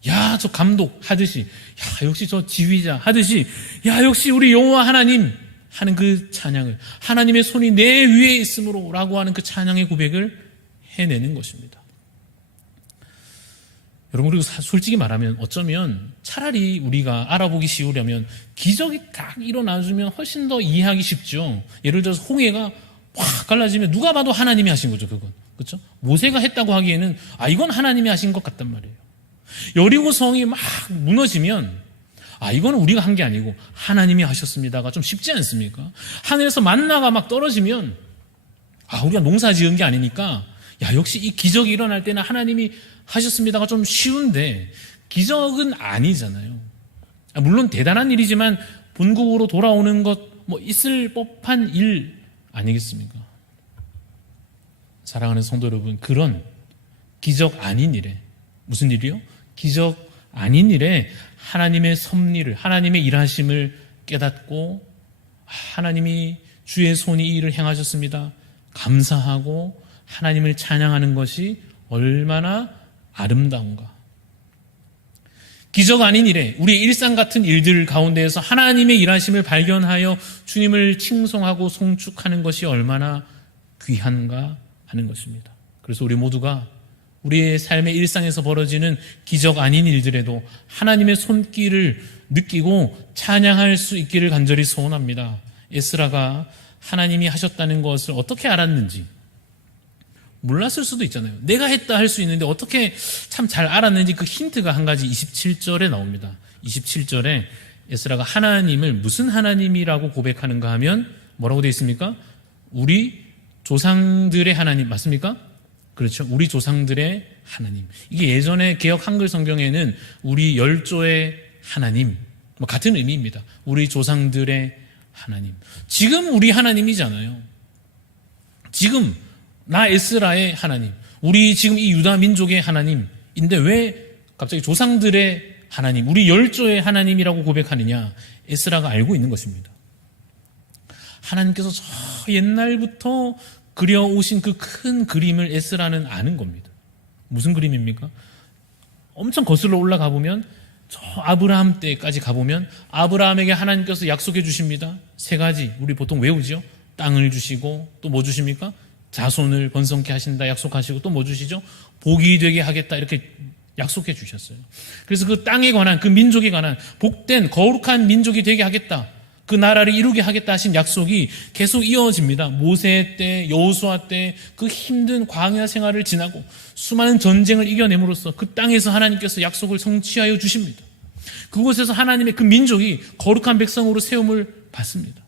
야, 저 감독 하듯이, 야, 역시 저 지휘자 하듯이, 야, 역시 우리 여호와 하나님 하는 그 찬양을, 하나님의 손이 내 위에 있으므로 라고 하는 그 찬양의 고백을 해내는 것입니다. 여러분, 그리고 솔직히 말하면 어쩌면 차라리 우리가 알아보기 쉬우려면 기적이 딱 일어나주면 훨씬 더 이해하기 쉽죠. 예를 들어서 홍해가 확 갈라지면 누가 봐도 하나님이 하신 거죠, 그건. 그렇죠? 모세가 했다고 하기에는 이건 하나님이 하신 것 같단 말이에요. 여리고 성이 막 무너지면 이건 우리가 한 게 아니고 하나님이 하셨습니다가 좀 쉽지 않습니까? 하늘에서 만나가 막 떨어지면 우리가 농사 지은 게 아니니까 역시 이 기적이 일어날 때는 하나님이 하셨습니다가 좀 쉬운데 기적은 아니잖아요. 물론 대단한 일이지만 본국으로 돌아오는 것 뭐 있을 법한 일 아니겠습니까? 사랑하는 성도 여러분, 그런 기적 아닌 일에, 무슨 일이요? 기적 아닌 일에 하나님의 섭리를, 하나님의 일하심을 깨닫고 하나님이 주의 손이 이 일을 행하셨습니다. 감사하고 하나님을 찬양하는 것이 얼마나 아름다운가. 기적 아닌 일에 우리의 일상 같은 일들 가운데에서 하나님의 일하심을 발견하여 주님을 칭송하고 송축하는 것이 얼마나 귀한가 하는 것입니다. 그래서 우리 모두가 우리의 삶의 일상에서 벌어지는 기적 아닌 일들에도 하나님의 손길을 느끼고 찬양할 수 있기를 간절히 소원합니다. 에스라가 하나님이 하셨다는 것을 어떻게 알았는지 몰랐을 수도 있잖아요. 내가 했다 할 수 있는데 어떻게 참 잘 알았는지 그 힌트가 한 가지 27절에 나옵니다. 27절에 에스라가 하나님을 무슨 하나님이라고 고백하는가 하면 뭐라고 되어 있습니까? 우리 조상들의 하나님 맞습니까? 그렇죠. 우리 조상들의 하나님. 이게 예전에 개역 한글 성경에는 우리 열조의 하나님 뭐 같은 의미입니다. 우리 조상들의 하나님. 지금 우리 하나님이잖아요. 지금 나 에스라의 하나님, 우리 지금 이 유다 민족의 하나님인데 왜 갑자기 조상들의 하나님, 우리 열조의 하나님이라고 고백하느냐? 에스라가 알고 있는 것입니다. 하나님께서 저 옛날부터 그려오신 그 큰 그림을 에스라는 아는 겁니다. 무슨 그림입니까? 엄청 거슬러 올라가 보면 저 아브라함 때까지 가보면 아브라함에게 하나님께서 약속해 주십니다. 세 가지 우리 보통 외우죠. 땅을 주시고 또 뭐 주십니까? 자손을 번성케 하신다 약속하시고 또 뭐 주시죠? 복이 되게 하겠다 이렇게 약속해 주셨어요. 그래서 그 땅에 관한, 그 민족에 관한 복된 거룩한 민족이 되게 하겠다, 그 나라를 이루게 하겠다 하신 약속이 계속 이어집니다. 모세 때, 여호수아 때 그 힘든 광야 생활을 지나고 수많은 전쟁을 이겨냄으로써 그 땅에서 하나님께서 약속을 성취하여 주십니다. 그곳에서 하나님의 그 민족이 거룩한 백성으로 세움을 받습니다.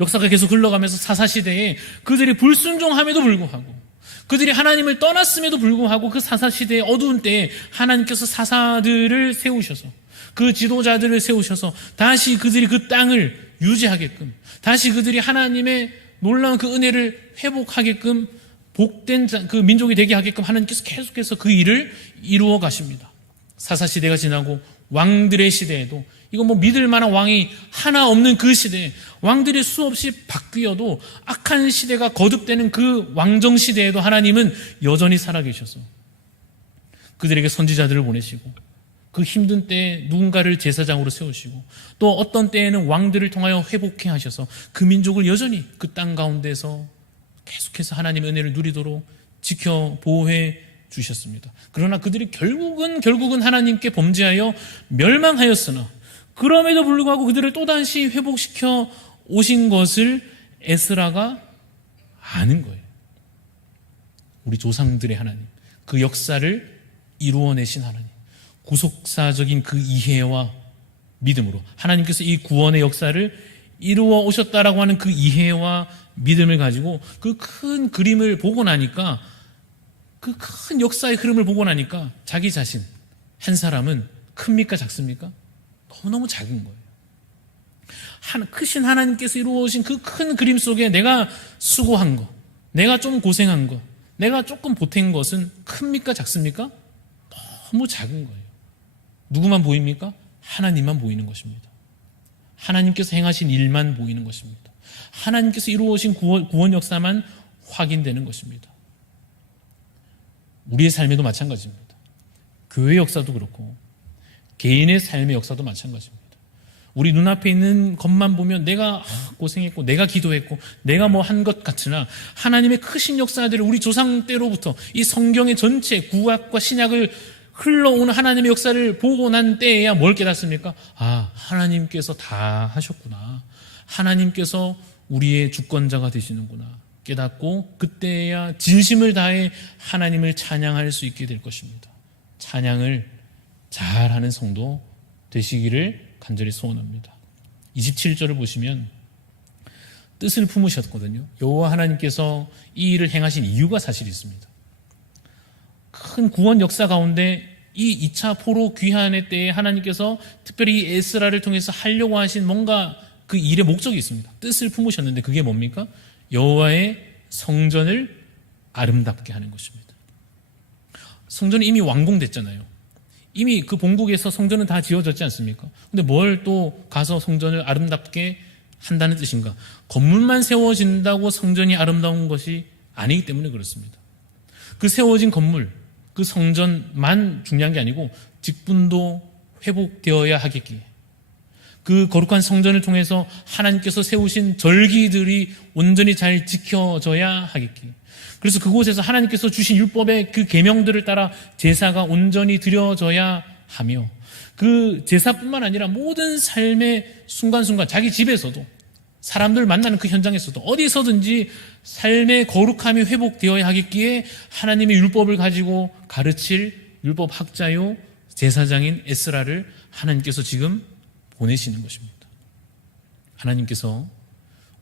역사가 계속 흘러가면서 사사시대에 그들이 불순종함에도 불구하고, 그들이 하나님을 떠났음에도 불구하고 그 사사시대의 어두운 때에 하나님께서 사사들을 세우셔서, 그 지도자들을 세우셔서 다시 그들이 그 땅을 유지하게끔, 다시 그들이 하나님의 놀라운 그 은혜를 회복하게끔, 복된 그 민족이 되게 하게끔 하나님께서 계속해서 그 일을 이루어 가십니다. 사사시대가 지나고 왕들의 시대에도, 이거 뭐 믿을 만한 왕이 하나 없는 그 시대에 왕들이 수없이 바뀌어도 악한 시대가 거듭되는 그 왕정 시대에도 하나님은 여전히 살아계셔서 그들에게 선지자들을 보내시고, 그 힘든 때에 누군가를 제사장으로 세우시고, 또 어떤 때에는 왕들을 통하여 회복해 하셔서 그 민족을 여전히 그 땅 가운데서 계속해서 하나님의 은혜를 누리도록 지켜 보호해 주셨습니다. 그러나 그들이 결국은 하나님께 범죄하여 멸망하였으나, 그럼에도 불구하고 그들을 또다시 회복시켜 오신 것을 에스라가 아는 거예요. 우리 조상들의 하나님, 그 역사를 이루어내신 하나님, 구속사적인 그 이해와 믿음으로 하나님께서 이 구원의 역사를 이루어 오셨다라고 하는 그 이해와 믿음을 가지고 그 큰 그림을 보고 나니까, 그 큰 역사의 흐름을 보고 나니까 자기 자신, 한 사람은 큽니까 작습니까? 너무너무 작은 거예요. 크신 하나님께서 이루어오신 그 큰 그림 속에 내가 수고한 거, 내가 좀 고생한 거, 내가 조금 보탠 것은 큽니까 작습니까? 너무 작은 거예요. 누구만 보입니까? 하나님만 보이는 것입니다. 하나님께서 행하신 일만 보이는 것입니다. 하나님께서 이루어오신 구원 역사만 확인되는 것입니다. 우리의 삶에도 마찬가지입니다. 교회 역사도 그렇고 개인의 삶의 역사도 마찬가지입니다. 우리 눈앞에 있는 것만 보면 내가 고생했고, 내가 기도했고, 내가 뭐 한 것 같으나, 하나님의 크신 역사들을 우리 조상 때로부터 이 성경의 전체 구약과 신약을 흘러오는 하나님의 역사를 보고 난 때에야 뭘 깨닫습니까? 아, 하나님께서 다 하셨구나. 하나님께서 우리의 주권자가 되시는구나 깨닫고, 그때야 진심을 다해 하나님을 찬양할 수 있게 될 것입니다. 찬양을 잘하는 성도 되시기를 간절히 소원합니다. 27절을 보시면 뜻을 품으셨거든요. 여호와 하나님께서 이 일을 행하신 이유가 사실 있습니다. 큰 구원 역사 가운데 이 2차 포로 귀환의 때에 하나님께서 특별히 이 에스라를 통해서 하려고 하신 뭔가 그 일의 목적이 있습니다. 뜻을 품으셨는데 그게 뭡니까? 여호와의 성전을 아름답게 하는 것입니다. 성전이 이미 완공됐잖아요. 이미 그 본국에서 성전은 다 지어졌지 않습니까? 근데 뭘 또 가서 성전을 아름답게 한다는 뜻인가? 건물만 세워진다고 성전이 아름다운 것이 아니기 때문에 그렇습니다. 그 세워진 건물, 그 성전만 중요한 게 아니고 직분도 회복되어야 하겠기에, 그 거룩한 성전을 통해서 하나님께서 세우신 절기들이 온전히 잘 지켜져야 하겠기에, 그래서 그곳에서 하나님께서 주신 율법의 그 계명들을 따라 제사가 온전히 드려져야 하며, 그 제사뿐만 아니라 모든 삶의 순간순간, 자기 집에서도, 사람들 만나는 그 현장에서도, 어디서든지 삶의 거룩함이 회복되어야 하겠기에 하나님의 율법을 가지고 가르칠 율법학자요 제사장인 에스라를 하나님께서 지금 보내시는 것입니다. 하나님께서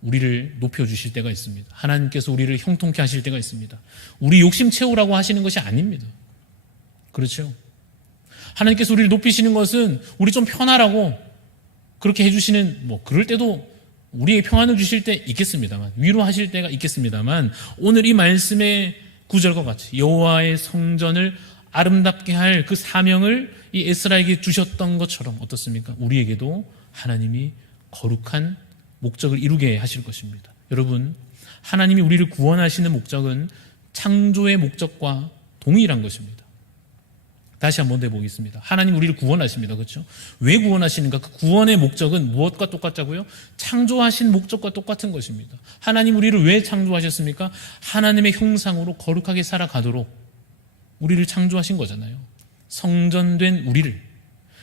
우리를 높여주실 때가 있습니다. 하나님께서 우리를 형통케 하실 때가 있습니다. 우리 욕심 채우라고 하시는 것이 아닙니다. 그렇죠? 하나님께서 우리를 높이시는 것은 우리 좀 편하라고 그렇게 해주시는, 뭐 그럴 때도 우리의 평안을 주실 때 있겠습니다만, 위로하실 때가 있겠습니다만, 오늘 이 말씀의 구절과 같이 여호와의 성전을 아름답게 할 그 사명을 이 에스라에게 주셨던 것처럼 어떻습니까? 우리에게도 하나님이 거룩한 목적을 이루게 하실 것입니다. 여러분, 하나님이 우리를 구원하시는 목적은 창조의 목적과 동일한 것입니다. 다시 한번 해보겠습니다. 하나님 우리를 구원하십니다. 그렇죠? 왜 구원하시는가? 그 구원의 목적은 무엇과 똑같자고요? 창조하신 목적과 똑같은 것입니다. 하나님 우리를 왜 창조하셨습니까? 하나님의 형상으로 거룩하게 살아가도록 우리를 창조하신 거잖아요. 성전된 우리를,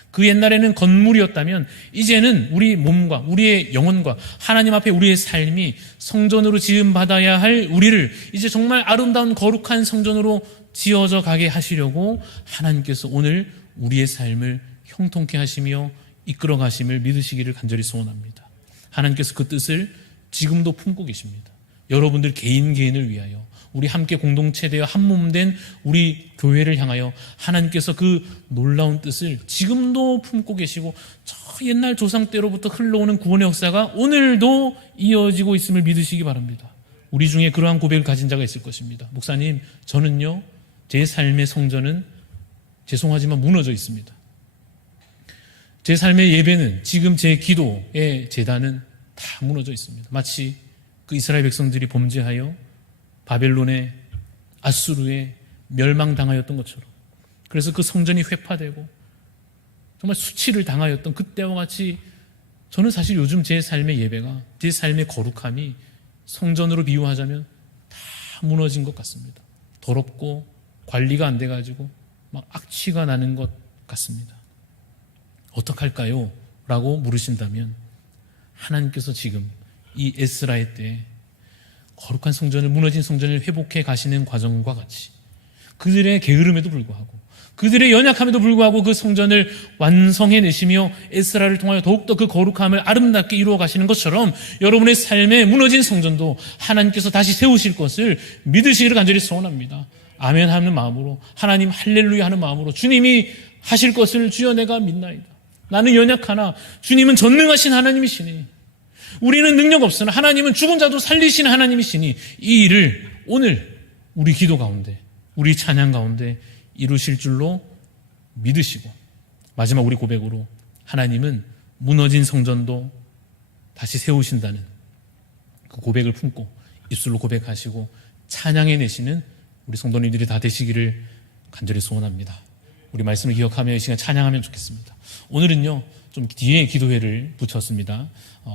그 옛날에는 건물이었다면 이제는 우리 몸과 우리의 영혼과 하나님 앞에 우리의 삶이 성전으로 지음받아야 할 우리를 이제 정말 아름다운 거룩한 성전으로 지어져 가게 하시려고 하나님께서 오늘 우리의 삶을 형통케 하시며 이끌어 가심을 믿으시기를 간절히 소원합니다. 하나님께서 그 뜻을 지금도 품고 계십니다. 여러분들 개인을 위하여, 우리 함께 공동체되어 한몸된 우리 교회를 향하여 하나님께서 그 놀라운 뜻을 지금도 품고 계시고 저 옛날 조상 때로부터 흘러오는 구원의 역사가 오늘도 이어지고 있음을 믿으시기 바랍니다. 우리 중에 그러한 고백을 가진 자가 있을 것입니다. 목사님, 저는요, 제 삶의 성전은 죄송하지만 무너져 있습니다. 제 삶의 예배는, 지금 제 기도의 제단은 다 무너져 있습니다. 마치 그 이스라엘 백성들이 범죄하여 바벨론의, 아수르에 멸망당하였던 것처럼, 그래서 그 성전이 회파되고 정말 수치를 당하였던 그때와 같이 저는 사실 요즘 제 삶의 예배가, 제 삶의 거룩함이 성전으로 비유하자면 다 무너진 것 같습니다. 더럽고 관리가 안 돼가지고 막 악취가 나는 것 같습니다. 어떡할까요? 라고 물으신다면 하나님께서 지금 이 에스라의 때에 거룩한 성전을, 무너진 성전을 회복해 가시는 과정과 같이 그들의 게으름에도 불구하고, 그들의 연약함에도 불구하고 그 성전을 완성해내시며 에스라를 통하여 더욱더 그 거룩함을 아름답게 이루어 가시는 것처럼 여러분의 삶에 무너진 성전도 하나님께서 다시 세우실 것을 믿으시기를 간절히 소원합니다. 아멘 하는 마음으로, 하나님 할렐루야 하는 마음으로 주님이 하실 것을 주여 내가 믿나이다. 나는 연약하나 주님은 전능하신 하나님이시니, 우리는 능력 없으나 하나님은 죽은 자도 살리시는 하나님이시니 이 일을 오늘 우리 기도 가운데, 우리 찬양 가운데 이루실 줄로 믿으시고, 마지막 우리 고백으로 하나님은 무너진 성전도 다시 세우신다는 그 고백을 품고 입술로 고백하시고 찬양해내시는 우리 성도님들이 다 되시기를 간절히 소원합니다. 우리 말씀을 기억하며 이 시간 찬양하면 좋겠습니다. 오늘은요, 좀 뒤에 기도회를 붙였습니다.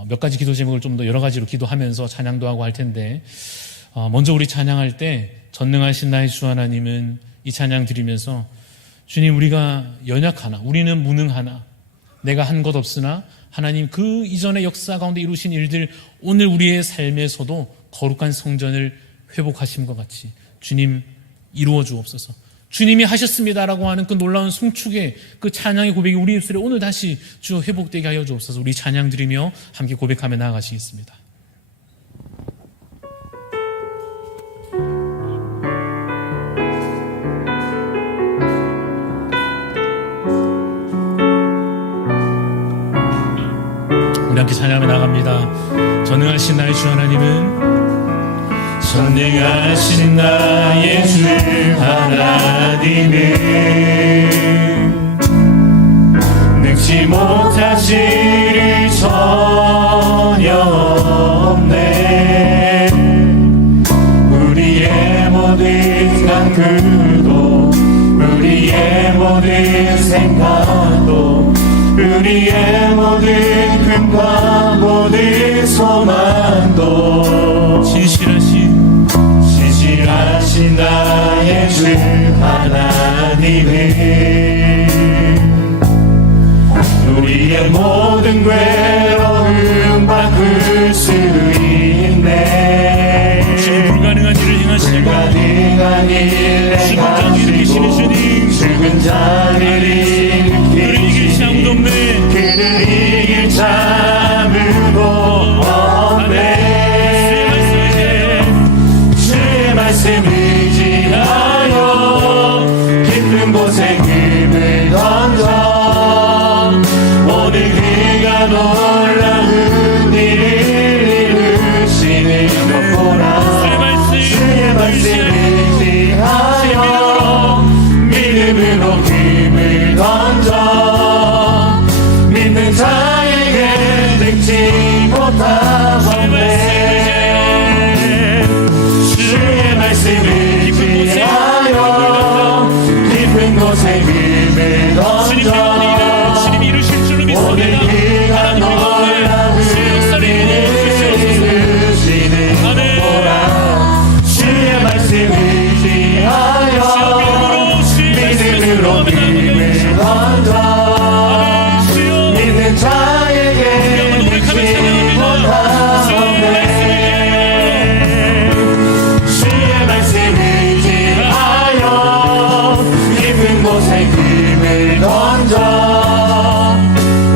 몇 가지 기도 제목을 좀 더 여러 가지로 기도하면서 찬양도 하고 할 텐데, 먼저 우리 찬양할 때 전능하신 나의 주 하나님은, 이 찬양 드리면서 주님, 우리가 연약하나, 우리는 무능하나, 내가 한 것 없으나 하나님 그 이전의 역사 가운데 이루신 일들 오늘 우리의 삶에서도 거룩한 성전을 회복하심과 같이 주님 이루어 주옵소서. 주님이 하셨습니다라고 하는 그 놀라운 송축의 그 찬양의 고백이 우리 입술에 오늘 다시 주 회복되게 하여 주옵소서. 우리 찬양 드리며 함께 고백하며 나아가시겠습니다. 우리 함께 찬양하며 나갑니다. 전능하신 나의 주 하나님은, 전능하신 나의 주 하나님은 능치 못하실 일 전혀 없네. 우리의 모든 간구도, 우리의 모든 생각도, 우리의 모든 꿈과 모든 소망도 진실하신 나의 주 하나님은 우리의 모든 괴로움 바꿀 수 있네. 불가능한 일을 행하시고 불가능한 일을 행하시고 죽은 자를 일으키시니 그를 이길 자 아무도 없네. 주의 말씀 의지하여 깊은 곳에 금을 던져 오늘 그가 놀라운 일을 이루시는 것 보라. 주의 말씀 의지하여 믿음으로 금을 던져 믿는 자에게 능치 못하겠네. 주의 말씀 의지하여 깊은 곳에 금을 던져 주님이 이루실 줄로 오늘 믿습니다. 그가 놀라운 일을 이루시는 것 보라. 주의 말씀 의지하여 믿음으로 던져 믿는 자에게 능치 못하네 주의 말씀을 지하여 깊은 곳에 금을 던져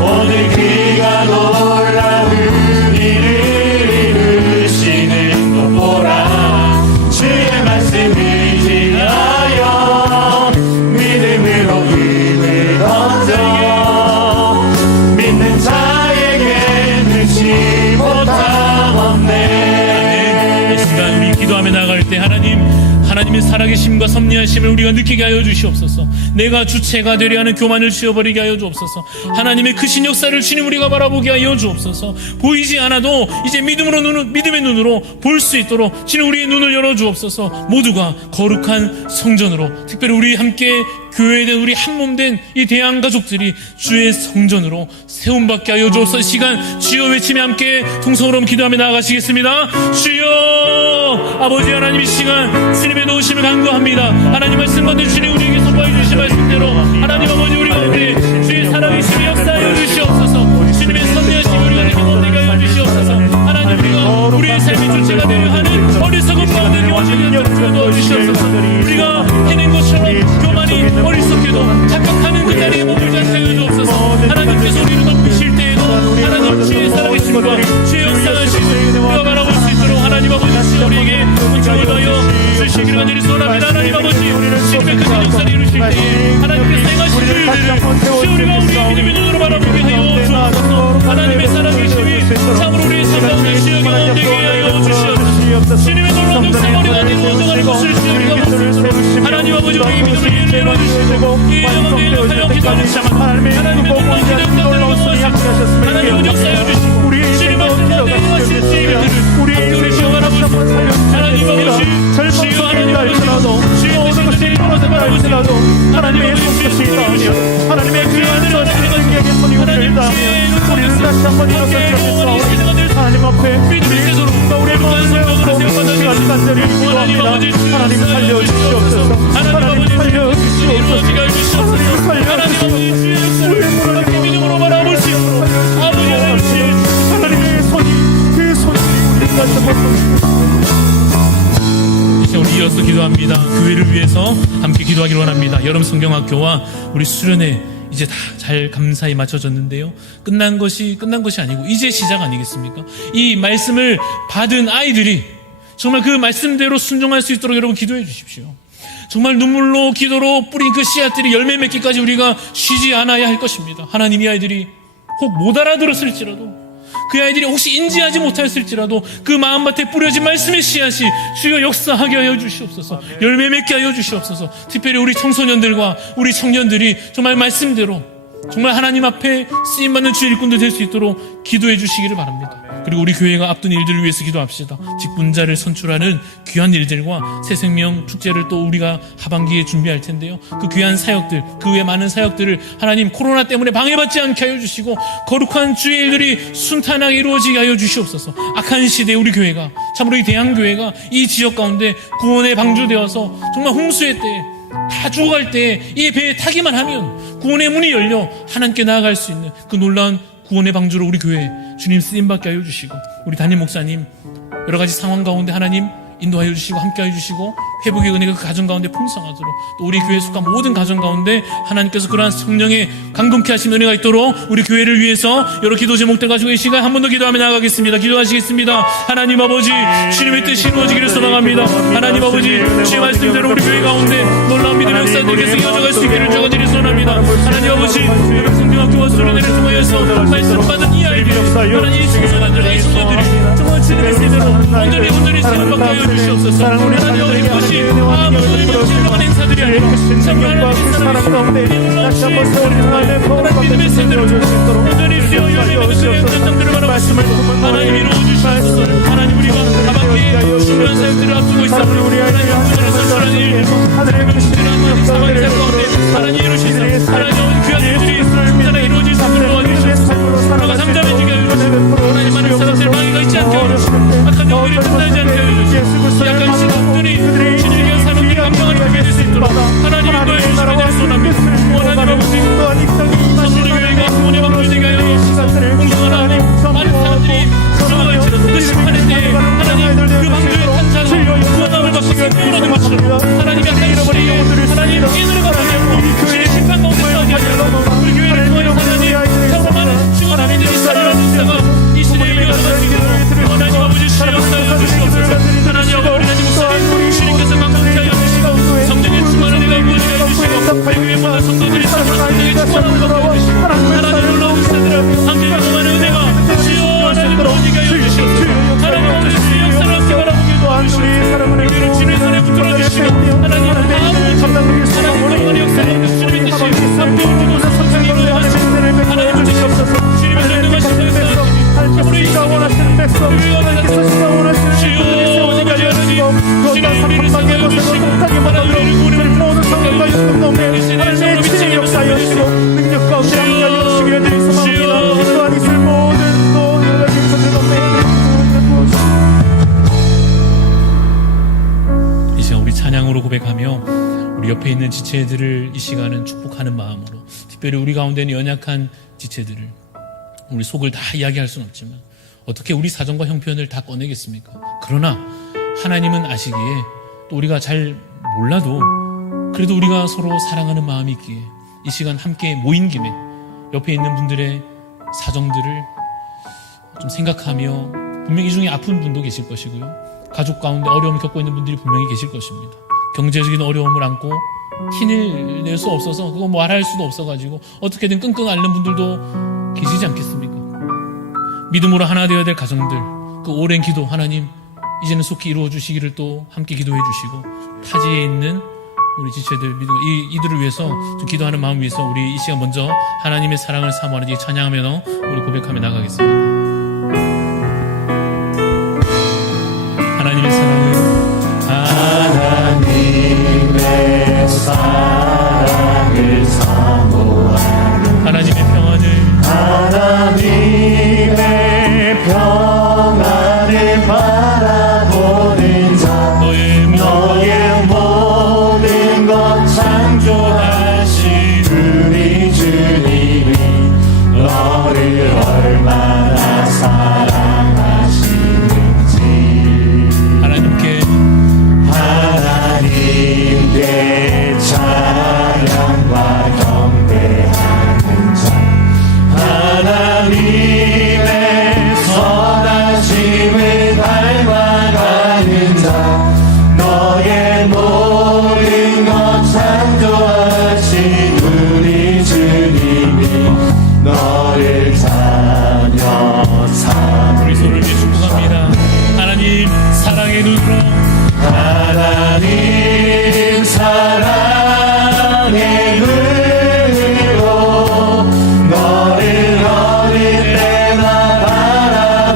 오늘 그가 놀라운 일을 이루시는 것 보라 주의 말씀을 지하여 믿음으로 금을 던져 믿는 자에게 능치 못함 없네. 이 시간 우리 기도하며 나갈 때 하나님의 살아계심과 섭리하심을 우리가 느끼게 하여 주시옵소서. 내가 주체가 되려 하는 교만을 지워버리게 하여 주옵소서. 하나님의 크신 역사를 주님 우리가 바라보게 하여 주옵소서. 보이지 않아도 이제 믿음의 눈으로 볼 수 있도록 주님 우리의 눈을 열어 주옵소서. 모두가 거룩한 성전으로, 특별히 우리 함께 교회된 우리 한몸된 이 대한 가족들이 주의 성전으로 세움받게 하여 주옵소서. 이 시간 주여 외치며 함께 통성으로 기도하며 나아가시겠습니다. 주여 아버지 하나님, 이 시간 주님의 도우심을 간구합니다. 하나님 말씀 가운데 주님 우리에게 선포해 주신 말씀대로 하나님 아버지 우리 가운데 주의 살아계심이 역사하여 주시옵소서. 주님의 섭리하심을 우리가 경험되게 하여 주시옵소서. 하나님 우리가 우리의 삶의 주체가 되려 하는 어리석은 마음을 경험하게 하여 도와주시옵소서. 우리가 해낸 것처럼 교만이 어리석게도 착각하는 그 자리에 머물지 않게 하여 주옵소서. 하나님께서 우리를 덮으실 때에도 하나님 주의 살아계심과 주의 역사하심을 우리가 바라볼 수 있도록 하나님 아버지 주여 우리에게 은총을 하여 주시기를 간절히 소원합니다. 하나님 아버지 주님의 그 역사를 이루실 때에 하나님께서 행하신 일들을 주여 우리가 우리의 믿음의 눈으로 바라보게 하여 주옵소서. 하나님의 살아계심이 참으로 우리의 삶 가운데 주여 경험되게 하여 주시옵소서. 주님의 놀라운 역사가 우리가 인도하는 것을 주여 우리가 볼 수 있도록 하나님 아버지 우리의 믿음을 열어주시고 이 영혼의 일을 하여 기도하는 자만 하나님의 놀라운 기도를 따르고 하나님은 역사하여 주시고 주님 말씀 가운데 행하신 주님들을 함께 우리 주여 바라보시고 하나님 아버지 주여 하나님 아버지 주여 모든 것이 일어나서 바라보시고 하나님의 것이 있다면 하나님의 귀한 전쟁에게 손이 올려있다면 우리는 다시 한번 일어서겠사오니 하나님 앞에 믿음의 세도로 우리의 모든 성령으로 세워받아주시고 간절히 기도합니다. 하나님 살려주시옵소서. 하나님 살려주시옵소서. 하나님 아버지 주의 역사를 함께 믿음으로 바라볼 수 있도록 아버지 하나님의 손이 그 손이 우리를 다시 한번 이제 우리 이어서 기도합니다. 교회를 위해서 함께 기도하기를 원합니다. 여름 성경학교와 우리 수련회 이제 다 잘 감사히 마쳐졌는데요. 끝난 것이 아니고 이제 시작 아니겠습니까? 이 말씀을 받은 아이들이 정말 그 말씀대로 순종할 수 있도록 여러분 기도해 주십시오. 정말 눈물로 기도로 뿌린 그 씨앗들이 열매 맺기까지 우리가 쉬지 않아야 할 것입니다. 하나님, 이 아이들이 혹 못 알아들었을지라도, 그 아이들이 혹시 인지하지 못하였을지라도 그 마음밭에 뿌려진 말씀의 씨앗이 주여 역사하게 하여 주시옵소서. 열매 맺게 하여 주시옵소서. 특별히 우리 청소년들과 우리 청년들이 정말 말씀대로 정말 하나님 앞에 쓰임받는 주의 일꾼들 될 수 있도록 기도해 주시기를 바랍니다. 그리고 우리 교회가 앞둔 일들을 위해서 기도합시다. 직분자를 선출하는 귀한 일들과 새생명 축제를 또 우리가 하반기에 준비할 텐데요. 그 귀한 사역들, 그 외 많은 사역들을 하나님 코로나 때문에 방해받지 않게 하여 주시고 거룩한 주의 일들이 순탄하게 이루어지게 하여 주시옵소서. 악한 시대에 우리 교회가, 참으로 이 대한교회가 이 지역 가운데 구원에 방주되어서 정말 홍수의 때에 다 죽어갈 때에 이 배에 타기만 하면 구원의 문이 열려 하나님께 나아갈 수 있는 그 놀라운 구원의 방주로 우리 교회 주님 쓰임받게 하여 주시고, 우리 담임 목사님 여러 가지 상황 가운데 하나님 인도하여 주시고 함께하여 주시고 회복의 은혜가 그 가정 가운데 풍성하도록, 또 우리 교회에 속한 모든 가정 가운데 하나님께서 그러한 성령의 강건케 하신 은혜가 있도록 우리 교회를 위해서 여러 기도 제목들 가지고 이 시간 한 번 더 기도하며 나아가겠습니다. 기도하시겠습니다. 하나님 아버지, 주님의 뜻이 이루어지기를 소망합니다. 하나님 아버지, 주의 말씀대로 우리 교회 가운데 놀라운 믿음의 역사들이 계속 이어져갈 수 있기를 저가드리 소원합니다. 하나님 아버지, 성경학교와 수련회를 통하여서 말씀받은 이 아이들이, 하나님 이 청소년들과 이 청년들이 정말 주님의 세대로 온전히 세움받게 하여 주시옵소서. 하나님 아버지, 그것이 모든 신령한 행사들이 아니라 참여하는 그 사람 가운데 다시 한번 세월이 하나님 믿음의 세대로 온전히 주여 열매맺는 그 현장들을 바라보시고 하나님 이루어주시옵소서. 하나님 우리가 하반기에 중요한 사역들을 앞두고 있어 하나님 구원을 선출하는 일, 하나님의 신실한 사방의 삶 가운데 하나님 이루시옵소서. 하나님 귀한 일들이 순탄하게 이루어질 수 있도록 도와주시옵소서. 우리가 잠잠해지게 하여 주시고 하나님 많은 사람들 방해가 있지 않게 하여 주시고 악한 영들이 틈나지 않게 하여 주시고 약간 신앙들이 주님의 사람들이 감당하는 교회 될 수 있도록 하나님 인도해 주시면 될 소원합니다. 하나님 아버지 예배에 모든 성도들이 사랑하는 축복을 받게 해주시고 하나님 놀라운 사들을 함께 경험하는 은혜가 주여 하나님 모니가 해주시옵소서. 하나님 주의 역사를 함께 바라보게 도와주시옵소서. 우리를 주님의 손에 붙들어 주시고 하나님 아무 감당하는 하나님의 역사를 주님의 뜻이 함께 이루어서 성장이 이루어지시고 하나님 주시옵소서. 주님의 전능하신 역사 우리 주여 원하시는 백성 주여 어디까지 하나님 주님의 우리를 세워주시고 하나님 우리를 모든 상황과 역경 가운데 하나님의 미친 역사여시고 능력 가운데 함께하여 주시기를 드리 소망합니다. 또한 이슬 모든 또 여러분 선들 가운데 이 시간 우리 찬양으로 고백하며 우리 옆에 있는 지체들을 이 시간은 축복하는 마음으로 특별히 우리 가운데 있는 연약한 지체들을 우리 속을 다 이야기할 수는 없지만 어떻게 우리 사정과 형편을 다 꺼내겠습니까? 그러나 하나님은 아시기에 또 우리가 잘 몰라도 그래도 우리가 서로 사랑하는 마음이 있기에 이 시간 함께 모인 김에 옆에 있는 분들의 사정들을 좀 생각하며 분명히 이 중에 아픈 분도 계실 것이고요. 가족 가운데 어려움을 겪고 있는 분들이 분명히 계실 것입니다. 경제적인 어려움을 안고 티를 낼 수 없어서 그거 뭐 말할 수도 없어가지고 어떻게든 끙끙 앓는 분들도 계시지 않겠습니까? 믿음으로 하나 되어야 될 가정들 그 오랜 기도 하나님 이제는 속히 이루어 주시기를 또 함께 기도해 주시고 타지에 있는 우리 지체들 이들을 위해서 좀 기도하는 마음 위해서 우리 이 시간 먼저 하나님의 사랑을 사모하는 이 찬양하며 우리 고백하며 나가겠습니다. 하나님의 사랑을 하나님의 사랑을 사모하는 하나님의 평안을 하나님의 평안을 바라보는 자 너의 모든 것 창조하신 우리 주님이 너를 얼마나 사랑하시는지 하나님께 찬양과 경배하는 자 하나님의 선하심을 닮아가는 자 너의 모든 것 창조하신 우리 주님이 너를 자녀 삼으시네. 우리 손을 위해 축복합니다. 하나님 사랑의 눈으로 하나님 사랑의 눈으로 너를 어릴 때나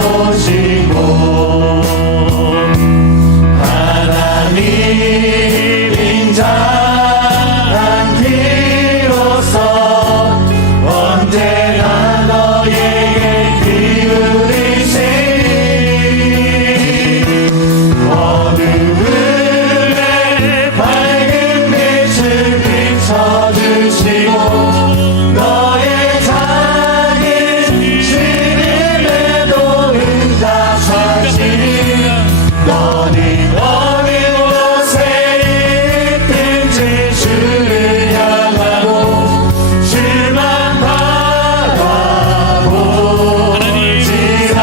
바라보시고 하나님 인자한 길로서 언제나 너에게 기울이시니 어둠의 밝은 빛을 비춰주시고 너의 작은 시름에도 응답하시니 너는 어느 곳에 있든지 주를 향하고 주만 바라보지라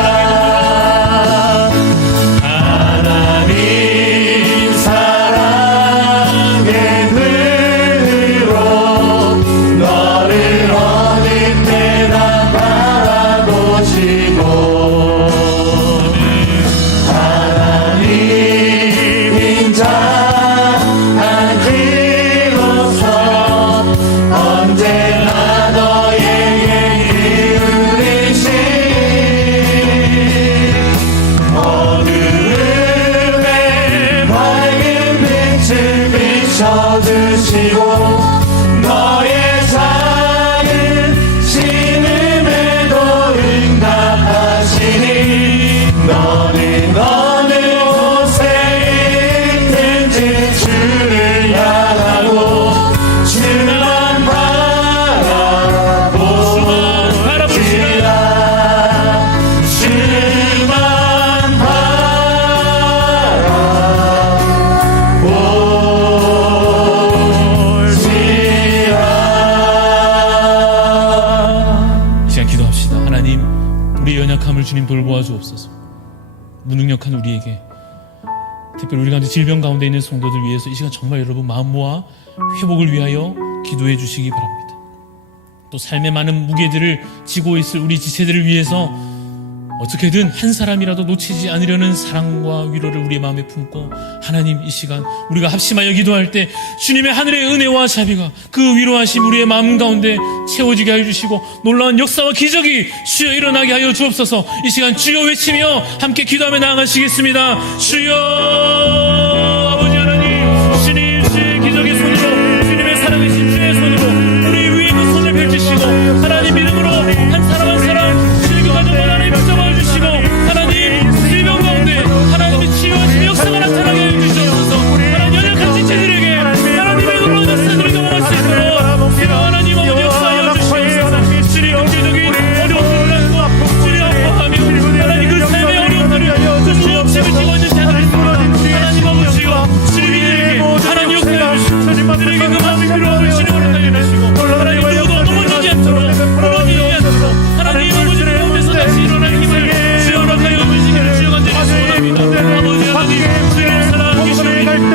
하나님 사랑의 눈으로 너를 어느 때나 바라보시고 하나님 인자한 길로서 언제나 너에게 기울이시니 어둠의 밝은 빛을 비춰주시고 너의 작은 신음에도 응답하시니 너는 어느 곳에 있든지 주를 향하고 주만 바라보시라 주만 바라보시라. 이 시간 기도합시다. 하나님 우리 연약함을 주님 돌보아 주옵소서. 무능력한 우리에게 특별히 우리 가운데 질병 가운데 있는 성도들 위해서 이 시간 정말 여러분 마음 모아 회복을 위하여 기도해 주시기 바랍니다. 또 삶의 많은 무게들을 지고 있을 우리 지체들을 위해서 어떻게든 한 사람이라도 놓치지 않으려는 사랑과 위로를 우리의 마음에 품고, 하나님 이 시간 우리가 합심하여 기도할 때 주님의 하늘의 은혜와 자비가 그 위로하심 우리의 마음 가운데 채워지게 하여 주시고, 놀라운 역사와 기적이 주여 일어나게 하여 주옵소서. 이 시간 주여 외치며 함께 기도하며 나아가시겠습니다. 주여 아버지 하나님, 주님 주의 기적의 손으로, 주님의 살아계신 주의 손으로 우리 위에 그 손을 펼치시고, 하나님 믿음으로 한 사람 한 사람 실교 가정을 하나님 붙잡아 주시고, 하나님 질병 가운데 하나님의 치유하신 역사가 나타나게 해주시옵소서. 하나님 연약한 지체들에게 하나님의 놀라운 역사들이 경험할 수 있도록 이런 하나님 아버지 역사하여 주시옵소서. 주님 경제적인 어려움을 갖고 주님 아파하며 하나님 그 삶의 어려움들을 그 수없음을 지고 있는 자들입니다. 하나님 아버지여, 주님에게 하나님 역사해 주시고 그들에게 그 마음의 필요함을 주님으로 달려내시고, 하나님 누구도 넘어지지 않도록 무너지지 않도록 하나님 아버지의 가운데서 다시 일어나는 힘을 주여 허락하여 주시기를 주여 간절히 소원합니다. 아버지 하나님, 주님 살아계시니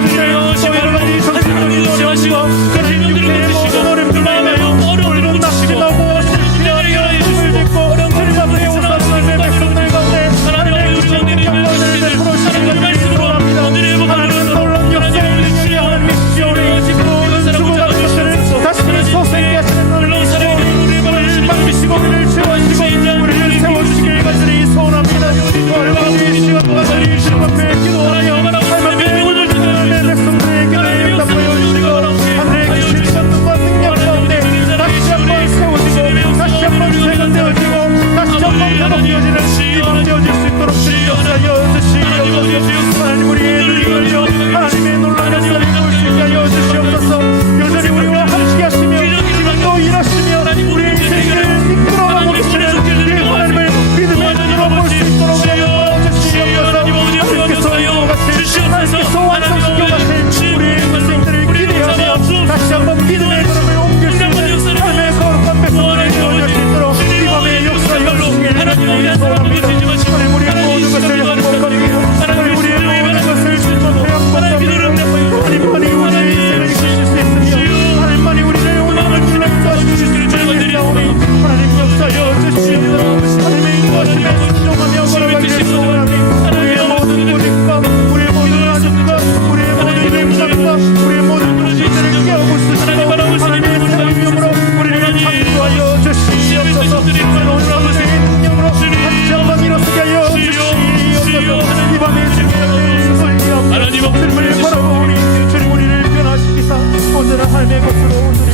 주여 시간을 한 사람이 도시하시고 그 질병들을 고치시고 그 마음의 어려움들을 고치시고 문제들을 해결하여 주시고 어려움들을 잡으시고 하나님 아버지 우리 가운데 있는 하나님의 말씀으로 오늘의 복음을 하나님 아버지 주여 하나님 주여 사랑을 잡아주시옵소서. 물론 살아있는 우리의 마음을 받으시고 우리를 채워주시고 우리를 세워주시길 간절히 소원합니다. 하나님 기도하여 삶의 명을 주시는 백성들에게 답하여 주시고 하늘의 기술과 능력 가운데 다시 한번 세워지고 다시 한번 세련되어지고 다시 한번 회복되어지는 이방 되어질 수 있도록 주시옵소서. 주시옵소서. 하나님 우리의 눈을 하나님의 놀라운 역사를 볼 수 있게 하여 주시옵소서. 여전히 우리와 함께 하시며 또 일하시며 우리의 인생을 이끌어가고 계시는 이 하나님을 믿음의 눈으로 볼 수 있도록 주시옵소서. 하나님께서 완성시켜 가실 우리의 인생들을 기대하며 다시 한번 믿음의 걸음을 옮길 수 있는 삶의 거룩한 백성들을 이루어질 수 있도록 이 밤의 역사여 주시길 소원합니다. 하나님 우리의 모든 것을 행복하게 하나님 우리의 모든 것을 주님으로 행복하게 하나님만이 우리의 인생을 이끄실 수 있으며 하나님만이 우리의 운명을 주님과 주시기를 주님사오니 하나님 역사여 주시옵소서. 하나님의 인도하심에 순종하며 걸어가기를 소원하니 우리의 모든 고집과 우리의 모든 아픔과 우리의 모든 힘과 우리의 모든 문제들을 깨어부수시고 하나님의 새 운명으로 우리를 창조하여 주시옵소서. 새로운 아버지의 능력으로 다시 한번 일어서게 하여 주시옵소서. 이 밤에 주님의 손이여 주님을 바라보니 주님 우리를 변화시키사 오늘은 하나님의 것으로 오늘을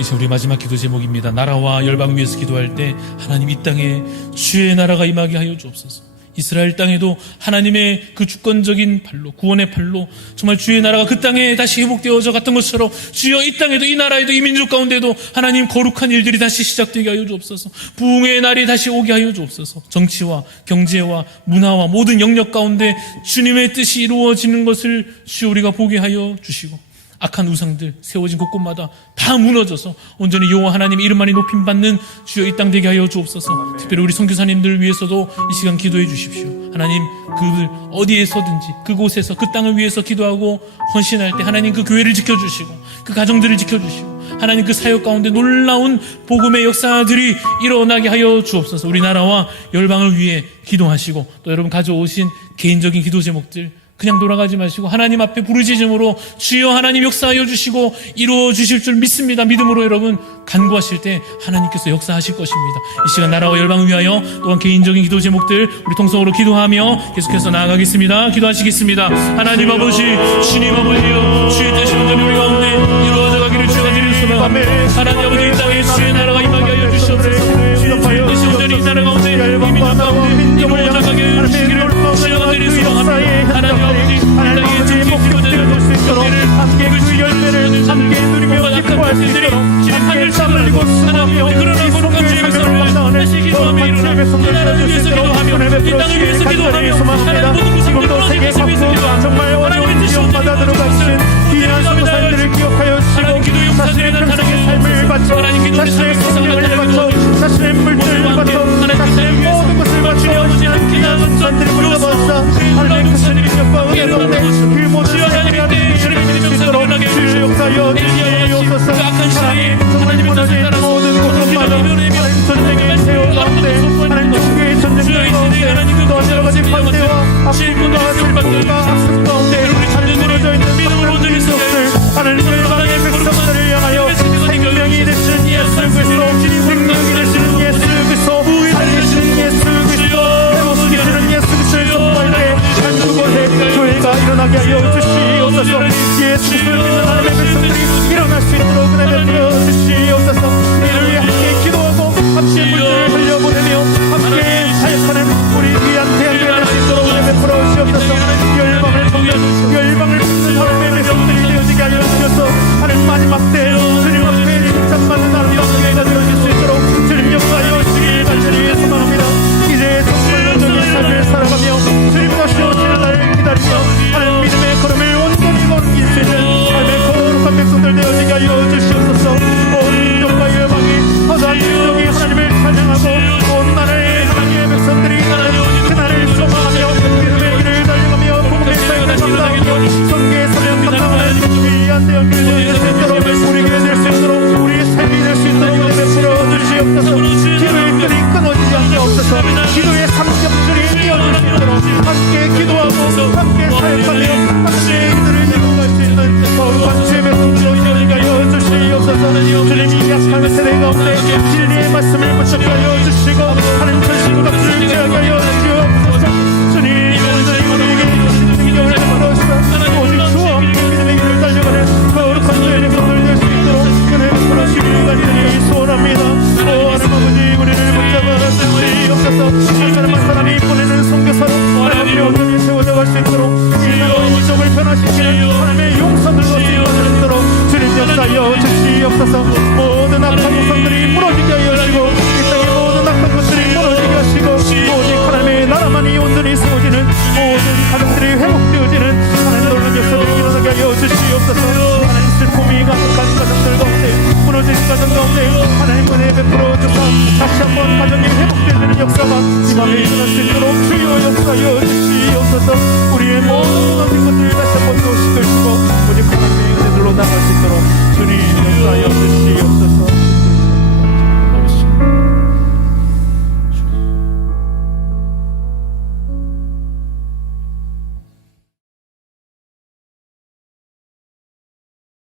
이제 우리 마지막 기도 제목입니다. 나라와 열방 위해서 기도할 때 하나님 이 땅에 주의 나라가 임하게 하여 주옵소서. 이스라엘 땅에도 하나님의 그 주권적인 팔로, 구원의 팔로 정말 주의 나라가 그 땅에 다시 회복되어져 갔던 것처럼 주여 이 땅에도 이 나라에도 이 민족 가운데도 하나님 거룩한 일들이 다시 시작되게 하여 주옵소서. 부흥의 날이 다시 오게 하여 주옵소서. 정치와 경제와 문화와 모든 영역 가운데 주님의 뜻이 이루어지는 것을 주여 우리가 보게 하여 주시고, 악한 우상들 세워진 곳곳마다 다 무너져서 온전히 여호와 하나님의 이름만이 높임받는 주여 이 땅 되게 하여 주옵소서. 특별히 우리 선교사님들 위해서도 이 시간 기도해 주십시오. 하나님 그들 어디에서든지 그곳에서 그 땅을 위해서 기도하고 헌신할 때 하나님 그 교회를 지켜주시고 그 가정들을 지켜주시고 하나님 그 사역 가운데 놀라운 복음의 역사들이 일어나게 하여 주옵소서. 우리 나라와 열방을 위해 기도하시고 또 여러분 가져오신 개인적인 기도 제목들 그냥 돌아가지 마시고 하나님 앞에 부르짖음으로 주여 하나님 역사하여 주시고 이루어 주실 줄 믿습니다. 믿음으로 여러분 간구하실 때 하나님께서 역사하실 것입니다. 이 시간 나라와 열방을 위하여 또한 개인적인 기도 제목들 우리 통성으로 기도하며 계속해서 나아가겠습니다. 기도하시겠습니다. 하나님 아버지, 주님 아버지여, 주의 뜻이 온전히 우리 가운데 이루어져 가기를 주가 드리옵소서. 하나님 아버지 이 땅에 주의 나라가 임하게 하여 주시옵소서. 주의 뜻이 온전히 이 나라 가운데 이 민족 가운데 이루어져 가게 하여 주시기를 주가 드리옵소서. 하나님 아버지 이 땅에 정치 지도자들 교회를 함께 그 열매를 함께 누리며 기뻐할 수 있도록 하늘 참을리고 하나님 그러나 거룩한 주의 백성을 다시 기도하며 일어나 이 나라를 위해서 기도하며 이 땅을 위해서 기도하며 하나님 모든 지금도 세계 각국에서 정말 어려운 지역 받아들여 가신 귀한 선교사님들을 기억하여 주시고 자신의 평생의 삶을 바쳐 자신의 생명을 바쳐 자신의 물질을 바쳐 자신의 모든 것을 바쳐 귀한 선교사님들을 붙잡아서 하나님의 크신 능력과 은혜 가운데 그 모든 생명을 주실 수 있도록 하여 주시옵소서. 하나님 정말 무너진 모든 곳마다 하나님 전쟁의 세월 가운데 하나님 종교의 전쟁 가운데 또 여러 가지 반대와 아픔과 슬픔과 악습 가운데 하나님 무너져 있는 모든 민족들 하나님 열방의 백성들을 향하여 생명이 되시는 예수 그리스도 생명이 되시는 예수 그리스도 살리시는 예수 그리스도 회복시키시는 예수 그리스도의 속발에 한 그곳에 교회가 일어나게 하여 주시옵소서. 예수 그리스도를 믿는 하나님의 백성들이 일어날 수 있도록 은혜 베풀어 주시옵소서. 이를 위해 함께 기도하고 함께 물질을 흘려보내며 함께 사역하는 우리 귀한 대한민국을 할 수 있도록 은혜 베풀어 주시옵소서. 열방을 품는 하나님의 백성들이 되어지게 하여 주셔서 하나님 마지막 때 주님 앞에 칭찬받는 아름다운 예가 되어질 수 있도록 주님 역사하여 주시길 간절히 소망합니다. 이제 정말 영적인 삶을 살아가며 주님 다시 오시는 날을 기다리며 하나님 믿음의 걸음을 온전히 걸을 수 있는 삶의 거룩한 백성들 되어지게 하여 주시옵소서. 온 민족과 열방이 허다한 민족이 하나님을 찬양하고 온 나라의 하나님의 백성들이 그날을 소망하며 믿음의 길을 달려가며 복음의 사역을 감당하며 성계의 사명 감당하는 귀한 대한민국이 될 수 있도록 우리 교회 될 수 있도록 우리의 삶이 될 수 있도록 은혜 베풀어 주시옵소서. 기도의 끈이 끊어지지 않게 없어서 기도의 삼겹줄이 이어질 수 있도록 함께 기도하고 함께 사역하며 함께 이들을 이루어갈 수 있는 거룩한 주의 백성들로 이어지게 하여 주시옵소서. 주님이 약한 세대 가운데 진리의 말씀을 붙잡게 하여 주시고 하나님